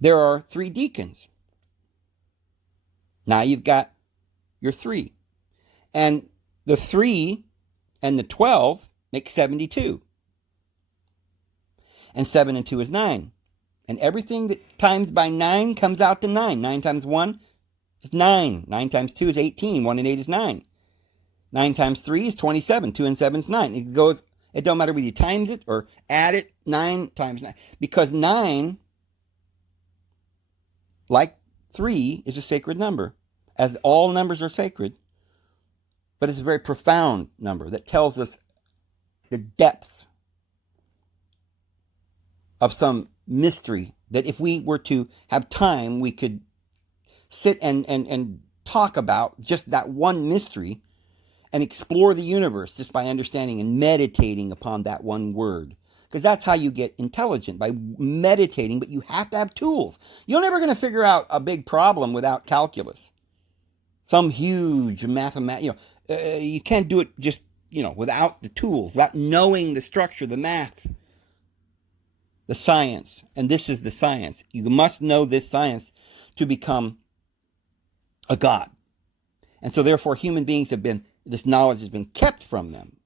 there are 3 deacons. Now you've got your 3. And the 3 and the 12 make 72. And 7 and 2 is 9. And everything that times by 9 comes out to 9. 9 times 1 is 9. 9 times 2 is 18. 1 and 8 is 9. 9 times 3 is 27. 2 and 7 is 9. It don't matter whether you times it or add it. 9 times 9. Because 9, like 3, is a sacred number. As all numbers are sacred. But it's a very profound number that tells us the depths of some mystery that if we were to have time, we could sit and talk about just that one mystery and explore the universe just by understanding and meditating upon that one word. Because that's how you get intelligent, by meditating, but you have to have tools. You're never going to figure out a big problem without calculus. Some huge mathematics, you can't do it just, without the tools, without knowing the structure, the math, the science. And this is the science. You must know this science to become a god. And so therefore human beings this knowledge has been kept from them.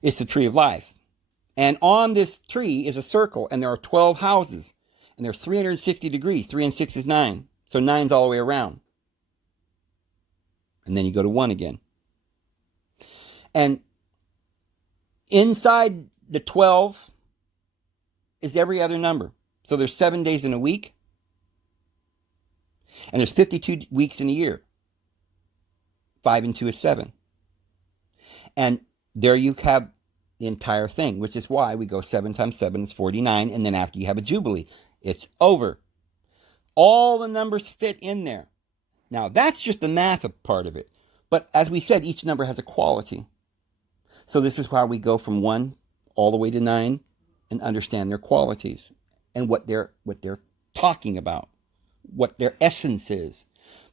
It's the tree of life. And on this tree is a circle, and there are 12 houses. And there's 360 degrees. 3 and 6 is 9. So 9's all the way around. And then you go to 1 again. And inside the 12 is every other number. So there's 7 days in a week. And there's 52 weeks in a year. 5 and 2 is 7. And there you have the entire thing, which is why we go 7 times 7 is 49. And then after you have a jubilee, it's over. All the numbers fit in there. Now, that's just the math part of it. But as we said, each number has a quality. So this is why we go from 1 all the way to 9 and understand their qualities and what they're talking about, what their essence is,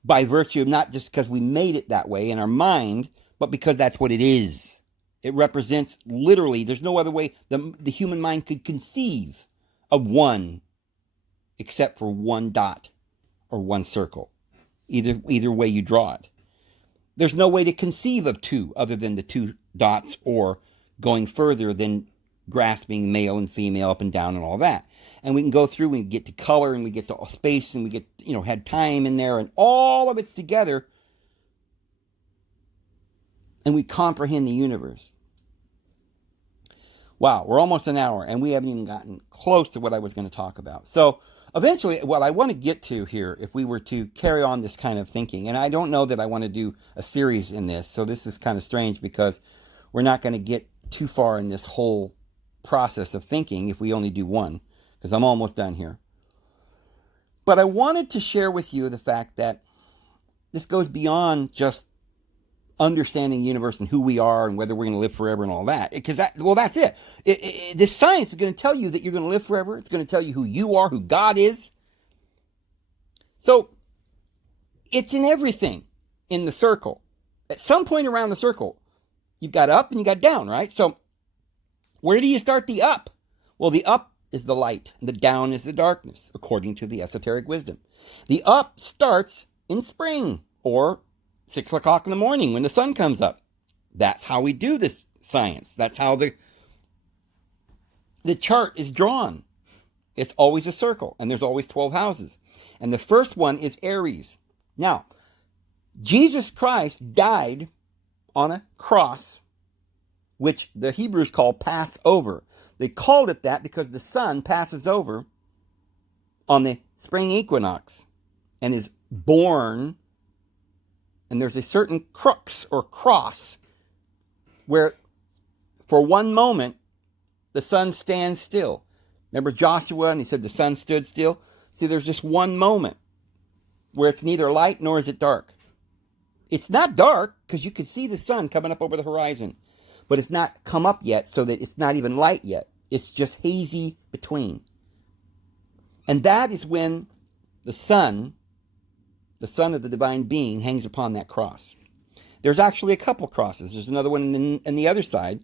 by virtue of not just because we made it that way in our mind, but because that's what it is. It represents literally, there's no other way the human mind could conceive of 1 except for 1 dot or 1 circle. Either way you draw it. There's no way to conceive of 2 other than the 2 dots, or going further than grasping male and female up and down and all that. And we can go through, we get to color, and we get to space, and we get, had time in there, and all of it's together. And we comprehend the universe. Wow, we're almost an hour, and we haven't even gotten close to what I was going to talk about. So eventually, what I want to get to here, if we were to carry on this kind of thinking, and I don't know that I want to do a series in this, so this is kind of strange because we're not going to get too far in this whole process of thinking if we only do one, because I'm almost done here. But I wanted to share with you the fact that this goes beyond just understanding the universe and who we are and whether we're going to live forever and all that. Because that's it. This science is going to tell you that you're going to live forever. It's going to tell you who you are, who God is. So it's in everything in the circle. At some point around the circle, you've got up and you got down, right? So where do you start the up? Well, the up is the light and the down is the darkness, according to the esoteric wisdom. The up starts in spring, or 6 o'clock in the morning when the sun comes up. That's how we do this science. That's how the chart is drawn. It's always a circle, and there's always 12 houses. And the first one is Aries. Now, Jesus Christ died on a cross, which the Hebrews call Passover. They called it that because the sun passes over on the spring equinox and is born. And there's a certain crux or cross where for one moment the sun stands still. Remember Joshua, and he said the sun stood still? See, there's just one moment where it's neither light nor is it dark. It's not dark because you can see the sun coming up over the horizon, but it's not come up yet, so that it's not even light yet. It's just hazy between. And that is when the Son of the divine being, hangs upon that cross. There's actually a couple crosses. There's another one on the other side,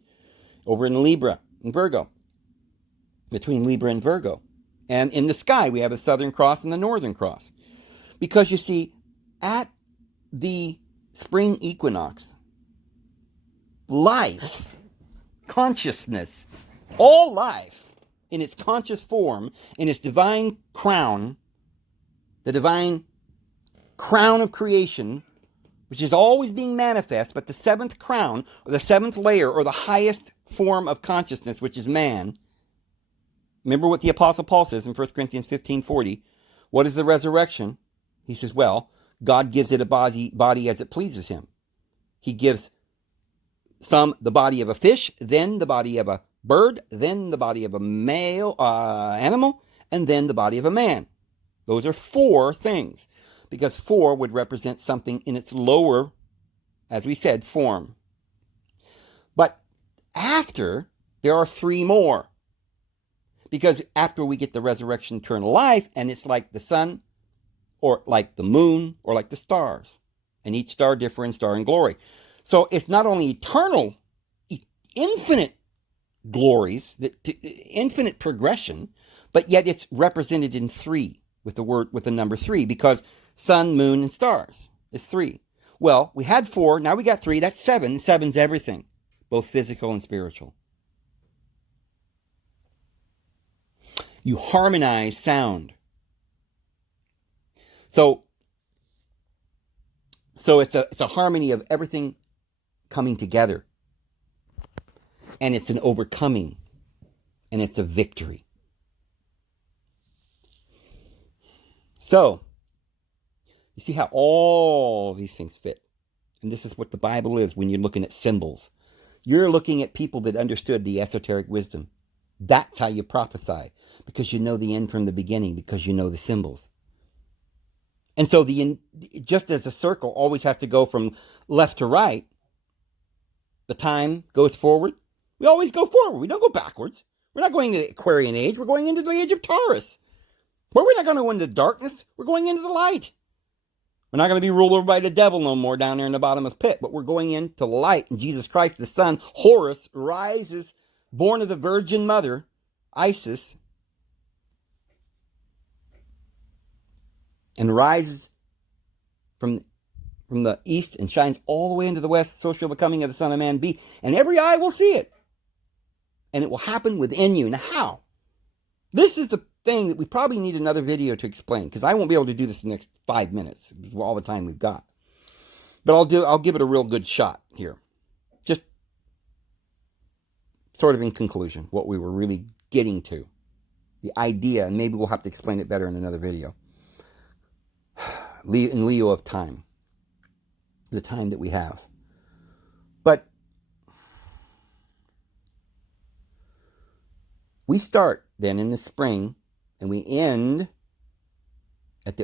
over in Libra, in Virgo, between Libra and Virgo. And in the sky, we have a southern cross and the northern cross. Because you see, at the spring equinox, life, consciousness, all life, in its conscious form, in its divine crown, the divine crown of creation, which is always being manifest, but the seventh crown, or the seventh layer, or the highest form of consciousness, which is man. Remember what the Apostle Paul says in 1 Corinthians 15:40. What is the resurrection? He says, well, God gives it a body as it pleases him. He gives some the body of a fish, then the body of a bird, then the body of a male animal, and then the body of a man. Those are 4 things, because 4 would represent something in its lower, as we said, form. But after, there are 3 more. Because after we get the resurrection, eternal life, and it's like the sun, or like the moon, or like the stars. And each star differ in star and glory. So it's not only eternal, infinite glories, infinite progression, but yet it's represented in 3 with the number 3, because sun, moon, and stars is 3. Well, we had 4, now we got 3, that's 7. 7's everything, both physical and spiritual. You harmonize sound. So it's a harmony of everything coming together. And it's an overcoming. And it's a victory. So, you see how all these things fit. And this is what the Bible is when you're looking at symbols. You're looking at people that understood the esoteric wisdom. That's how you prophesy. Because you know the end from the beginning. Because you know the symbols. And so just as a circle always has to go from left to right, the time goes forward. We always go forward. We don't go backwards. We're not going to the Aquarian age. We're going into the age of Taurus. Where we're not going to go into darkness. We're going into the light. We're not going to be ruled over by the devil no more down there in the bottomless pit. But we're going into light. And Jesus Christ, the Son, Horus, rises, born of the Virgin Mother, Isis, and rises from the east and shines all the way into the west. So shall the coming of the Son of Man be. And every eye will see it. And it will happen within you. Now how? This is the thing that we probably need another video to explain. Because I won't be able to do this in the next 5 minutes. All the time we've got. But I'll give it a real good shot here. Just sort of in conclusion. What we were really getting to. The idea. And maybe we'll have to explain it better in another video. In lieu of time. The time that we have. But we start then in the spring and we end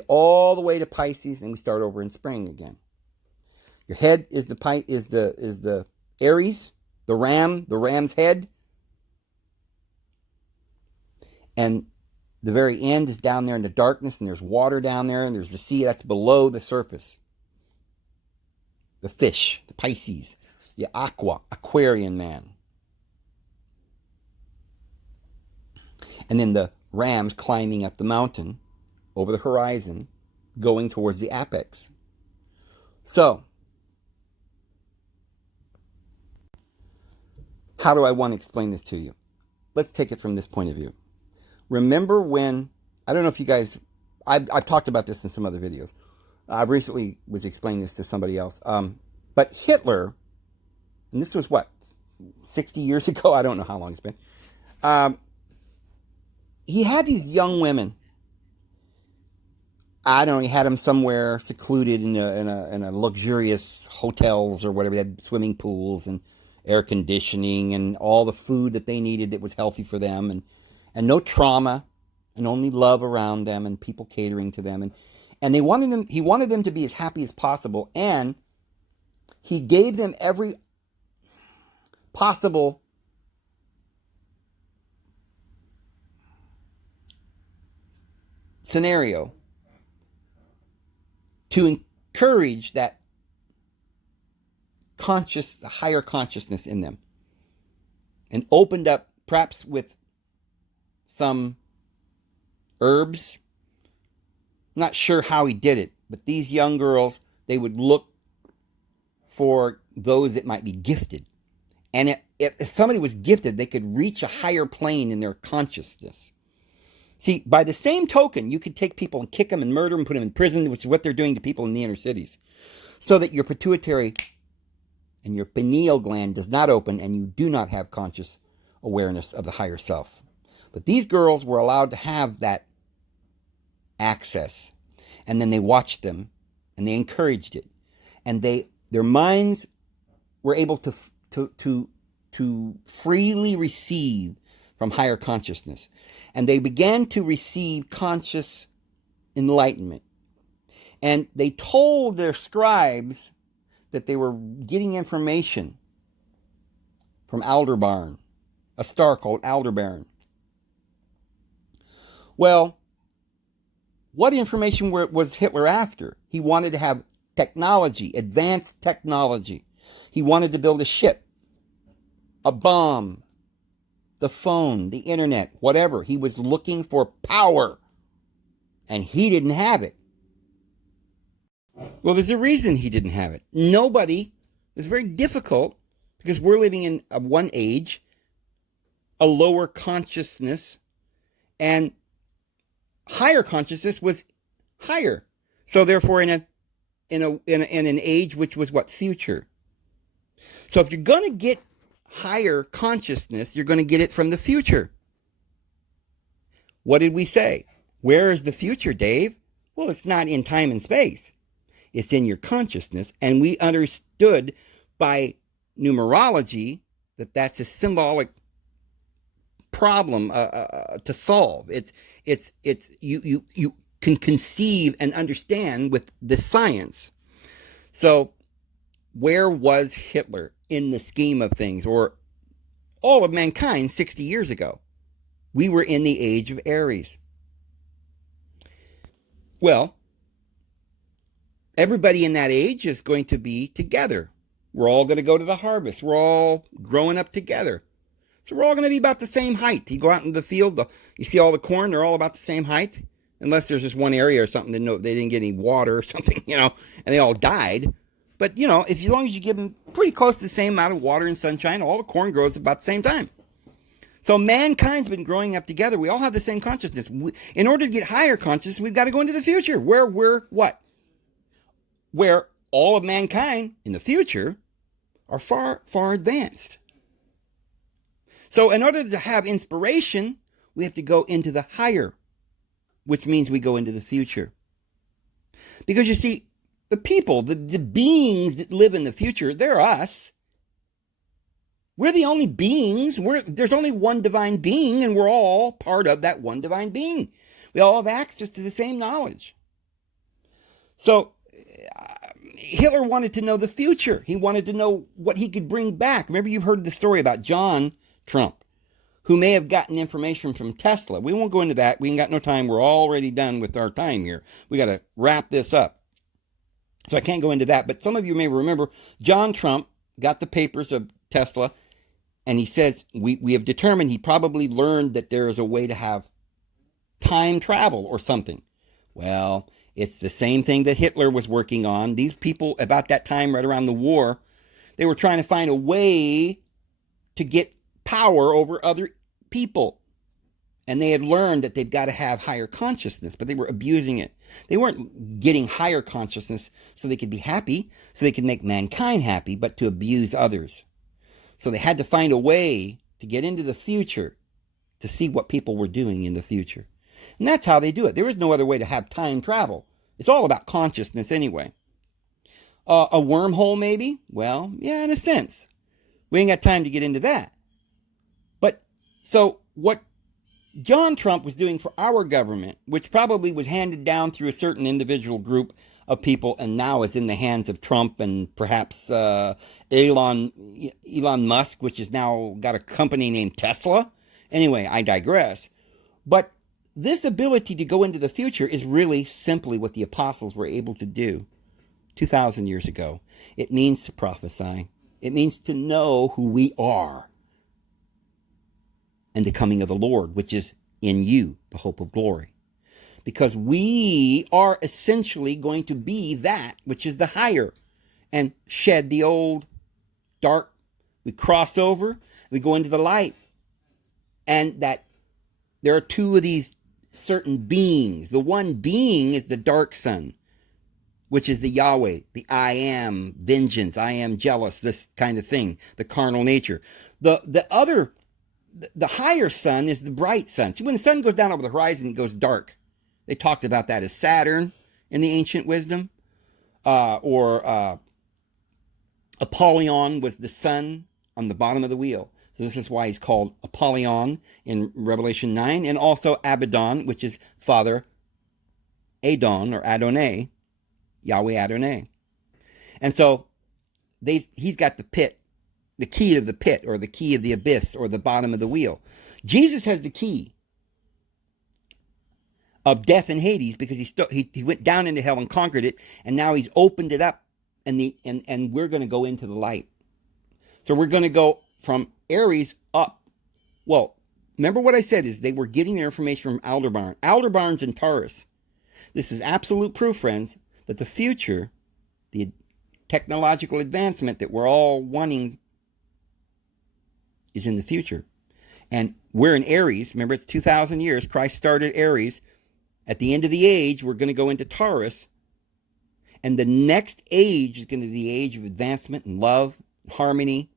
all the way to Pisces, and we start over in spring again. Your head is the Aries, the ram's head. And the very end is down there in the darkness, and there's water down there, and there's the sea that's below the surface. The fish, the Pisces, the Aquarian man. And then the rams climbing up the mountain, over the horizon, going towards the apex. So, how do I want to explain this to you? Let's take it from this point of view. Remember when, I don't know if you guys, I've talked about this in some other videos. I recently was explaining this to somebody else. But Hitler, and this was 60 years ago? I don't know how long it's been. He had these young women. I don't know, he had them somewhere secluded in a luxurious hotels or whatever. They had swimming pools and air conditioning and all the food that they needed that was healthy for them. And no trauma, and only love around them, and people catering to them, and he wanted them to be as happy as possible, and he gave them every possible scenario to encourage that higher consciousness in them, and opened up, perhaps with some herbs. Not sure how he did it, but these young girls, they would look for those that might be gifted. And if somebody was gifted, they could reach a higher plane in their consciousness. See, by the same token, you could take people and kick them and murder them and put them in prison, which is what they're doing to people in the inner cities. so that your pituitary and your pineal gland does not open and you do not have conscious awareness of the higher self. But these girls were allowed to have that access, and then they watched them and they encouraged it, and their minds were able to freely receive from higher consciousness, and they began to receive conscious enlightenment. And they told their scribes that they were getting information from Aldebaran, a star called Aldebaran. Well, what information was Hitler after? He wanted to have technology, advanced technology. He wanted to build a ship, a bomb, the phone, the internet, whatever. He was looking for power, and he didn't have it. Well, there's a reason he didn't have it. Nobody, it's very difficult because we're living in one age, a lower consciousness, and higher consciousness was higher. So therefore, in an age which was what? Future. So if you're going to get higher consciousness, you're going to get it from the future. What did we say? Where is the future, Dave? Well, it's not in time and space. It's in your consciousness. And we understood by numerology that that's a symbolic problem to solve. You can conceive and understand with the science. So where was Hitler in the scheme of things, or all of mankind 60 years ago? We were in the age of Aries. Well, everybody in that age is going to be together. We're all going to go to the harvest. We're all growing up together. So we're all going to be about the same height. You go out in the field, you see all the corn, they're all about the same height. Unless there's just one area or something that they didn't get any water or something, and they all died. But, as long as you give them pretty close to the same amount of water and sunshine, all the corn grows about the same time. So mankind's been growing up together. We all have the same consciousness. In order to get higher consciousness, we've got to go into the future, where we're what? Where all of mankind in the future are far, far advanced. So in order to have inspiration, we have to go into the higher, which means we go into the future. Because you see, the people, the beings that live in the future, they're us. We're the only beings. There's only one divine being, and we're all part of that one divine being. We all have access to the same knowledge. So Hitler wanted to know the future. He wanted to know what he could bring back. Remember, you've heard the story about John Trump, who may have gotten information from Tesla. We won't go into that. We ain't got no time. We're already done with our time here. We got to wrap this up. So I can't go into that. But some of you may remember John Trump got the papers of Tesla, and he says, we have determined, he probably learned that there is a way to have time travel or something. Well, it's the same thing that Hitler was working on. These people, about that time, right around the war, they were trying to find a way to get power over other people. And they had learned that they've got to have higher consciousness, but they were abusing it. They weren't getting higher consciousness so they could be happy, so they could make mankind happy, but to abuse others. So they had to find a way to get into the future to see what people were doing in the future. And that's how they do it. There is no other way to have time travel. It's all about consciousness anyway. A wormhole maybe? Well, yeah, in a sense. We ain't got time to get into that. But, so what John Trump was doing for our government, which probably was handed down through a certain individual group of people and now is in the hands of Trump and perhaps Elon Musk, which has now got a company named Tesla. Anyway, I digress. But this ability to go into the future is really simply what the apostles were able to do 2,000 years ago. It means to prophesy. It means to know who we are and the coming of the Lord, which is in you, the hope of glory. Because we are essentially going to be that which is the higher and shed the old dark. We cross over, we go into the light. And that there are two of these certain beings. The one being is the dark sun. which is the Yahweh, the I am, vengeance, I am jealous, this kind of thing, the carnal nature. The higher sun is the bright sun. See, when the sun goes down over the horizon, it goes dark. They talked about that as Saturn in the ancient wisdom, or Apollyon was the sun on the bottom of the wheel. So this is why he's called Apollyon in Revelation 9, and also Abaddon, which is Father Adon or Adonai, Yahweh Adonai. And so he's got the pit, the key to the pit, or the key of the abyss, or the bottom of the wheel. Jesus has the key of death and Hades, because he went down into hell and conquered it, and now he's opened it up, and we're going to go into the light. So we're going to go from Aries up. Well, remember what I said is they were getting their information from Aldebaran. Aldebaran's in Taurus. This is absolute proof, friends, that the future, the technological advancement that we're all wanting, is in the future. And we're in Aries. Remember, it's 2,000 years. Christ started Aries. At the end of the age, we're going to go into Taurus. And the next age is going to be the age of advancement and love, and harmony,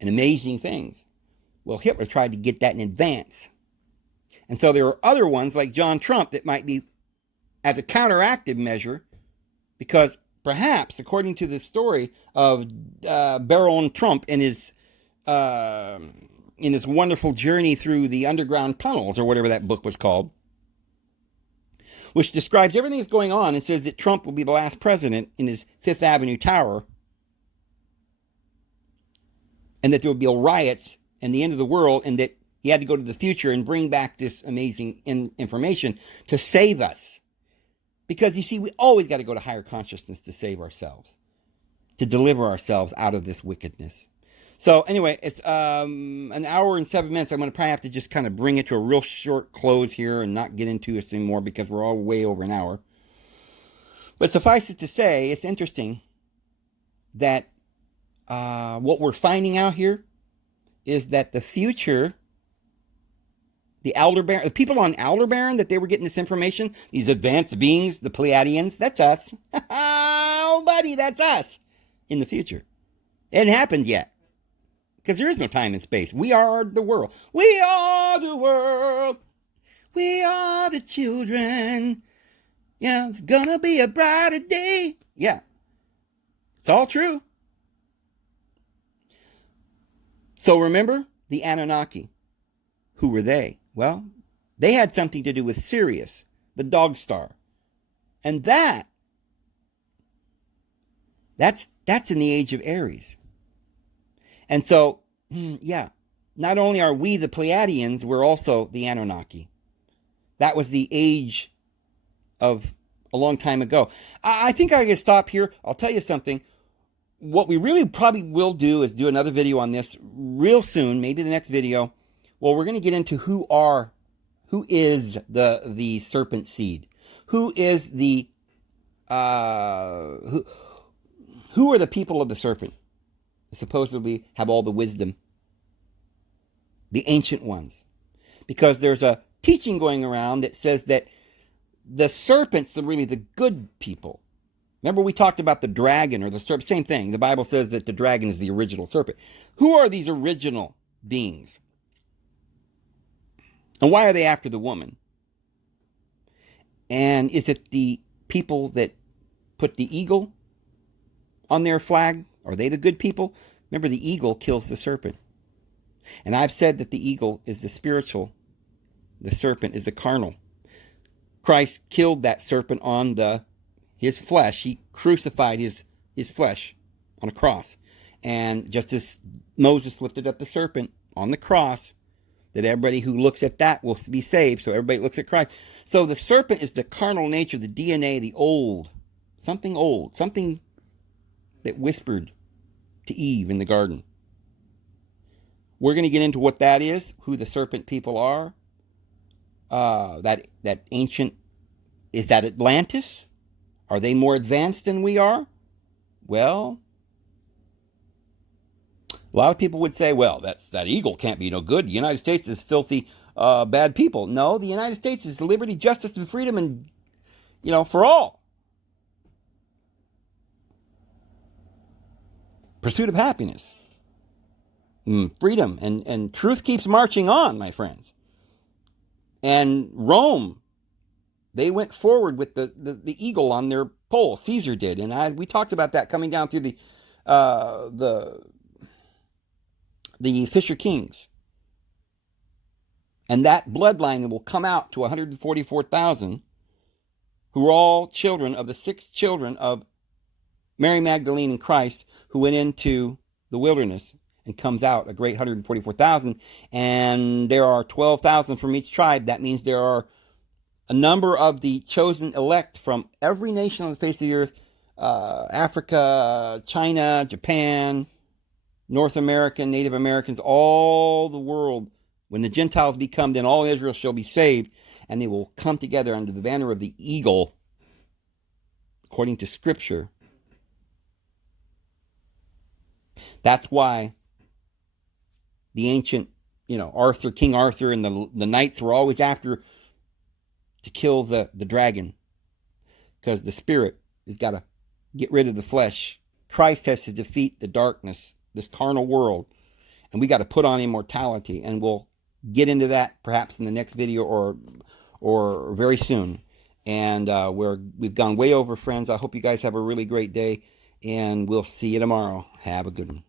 and amazing things. Well, Hitler tried to get that in advance. And so there are other ones like John Trump that might be as a counteractive measure, because perhaps, according to the story of Baron Trump in his wonderful journey through the underground tunnels, or whatever that book was called, which describes everything that's going on and says that Trump will be the last president in his Fifth Avenue tower, and that there will be riots and the end of the world, and that he had to go to the future and bring back this amazing information to save us. Because, you see, we always got to go to higher consciousness to save ourselves, to deliver ourselves out of this wickedness. So anyway, it's an hour and 7 minutes. I'm going to probably have to just kind of bring it to a real short close here and not get into this anymore, because we're all way over an hour. But suffice it to say, it's interesting that what we're finding out here is that the future, the people on Aldebaran, that they were getting this information, these advanced beings, the Pleiadians, that's us. Oh, buddy, that's us in the future. It hasn't happened yet, because there is no time and space. We are the world. We are the world. We are the children. Yeah, it's gonna be a brighter day. Yeah, it's all true. So remember the Annunaki. Who were they? Well, they had something to do with Sirius, the dog star. And that's in the age of Aries. And so, yeah, not only are we the Pleiadians, we're also the Annunaki. That was the age of a long time ago. I think I can stop here. I'll tell you something. What we really probably will do is do another video on this real soon, maybe the next video. Well, we're going to get into who is the serpent seed, who is the who are the people of the serpent, supposedly have all the wisdom, the ancient ones, because there's a teaching going around that says that the serpents are really the good people. Remember, we talked about the dragon or the serpent, same thing. The Bible says that the dragon is the original serpent. Who are these original beings? And why are they after the woman? And is it the people that put the eagle on their flag? Are they the good people? Remember, the eagle kills the serpent. And I've said that the eagle is the spiritual. The serpent is the carnal. Christ killed that serpent on his flesh. He crucified his flesh on a cross. And just as Moses lifted up the serpent on the cross, that everybody who looks at that will be saved. So everybody looks at Christ. So the serpent is the carnal nature, the DNA, the old, something that whispered to Eve in the garden. We're going to get into what that is, who the serpent people are. That ancient, is that Atlantis? Are they more advanced than we are? Well, a lot of people would say, well, that eagle can't be no good. The United States is filthy, bad people. No, the United States is liberty, justice, and freedom, and, for all. pursuit of happiness, freedom, and truth keeps marching on, my friends. And Rome, they went forward with the eagle on their pole. Caesar did, and we talked about that coming down through the Fisher Kings. And that bloodline will come out to 144,000, who are all children of the 6 children of Mary Magdalene and Christ, who went into the wilderness, and comes out a great 144,000. And there are 12,000 from each tribe. That means there are a number of the chosen elect from every nation on the face of the earth, Africa, China, Japan, North America, Native Americans, all the world. When the Gentiles be come, then all Israel shall be saved, and they will come together under the banner of the eagle, according to Scripture. That's why the ancient, King Arthur and the knights were always after to kill the dragon, because the spirit has got to get rid of the flesh. Christ has to defeat the darkness, this carnal world, and we got to put on immortality, and we'll get into that perhaps in the next video or very soon. And we've gone way over, friends. I hope you guys have a really great day, and we'll see you tomorrow. Have a good one.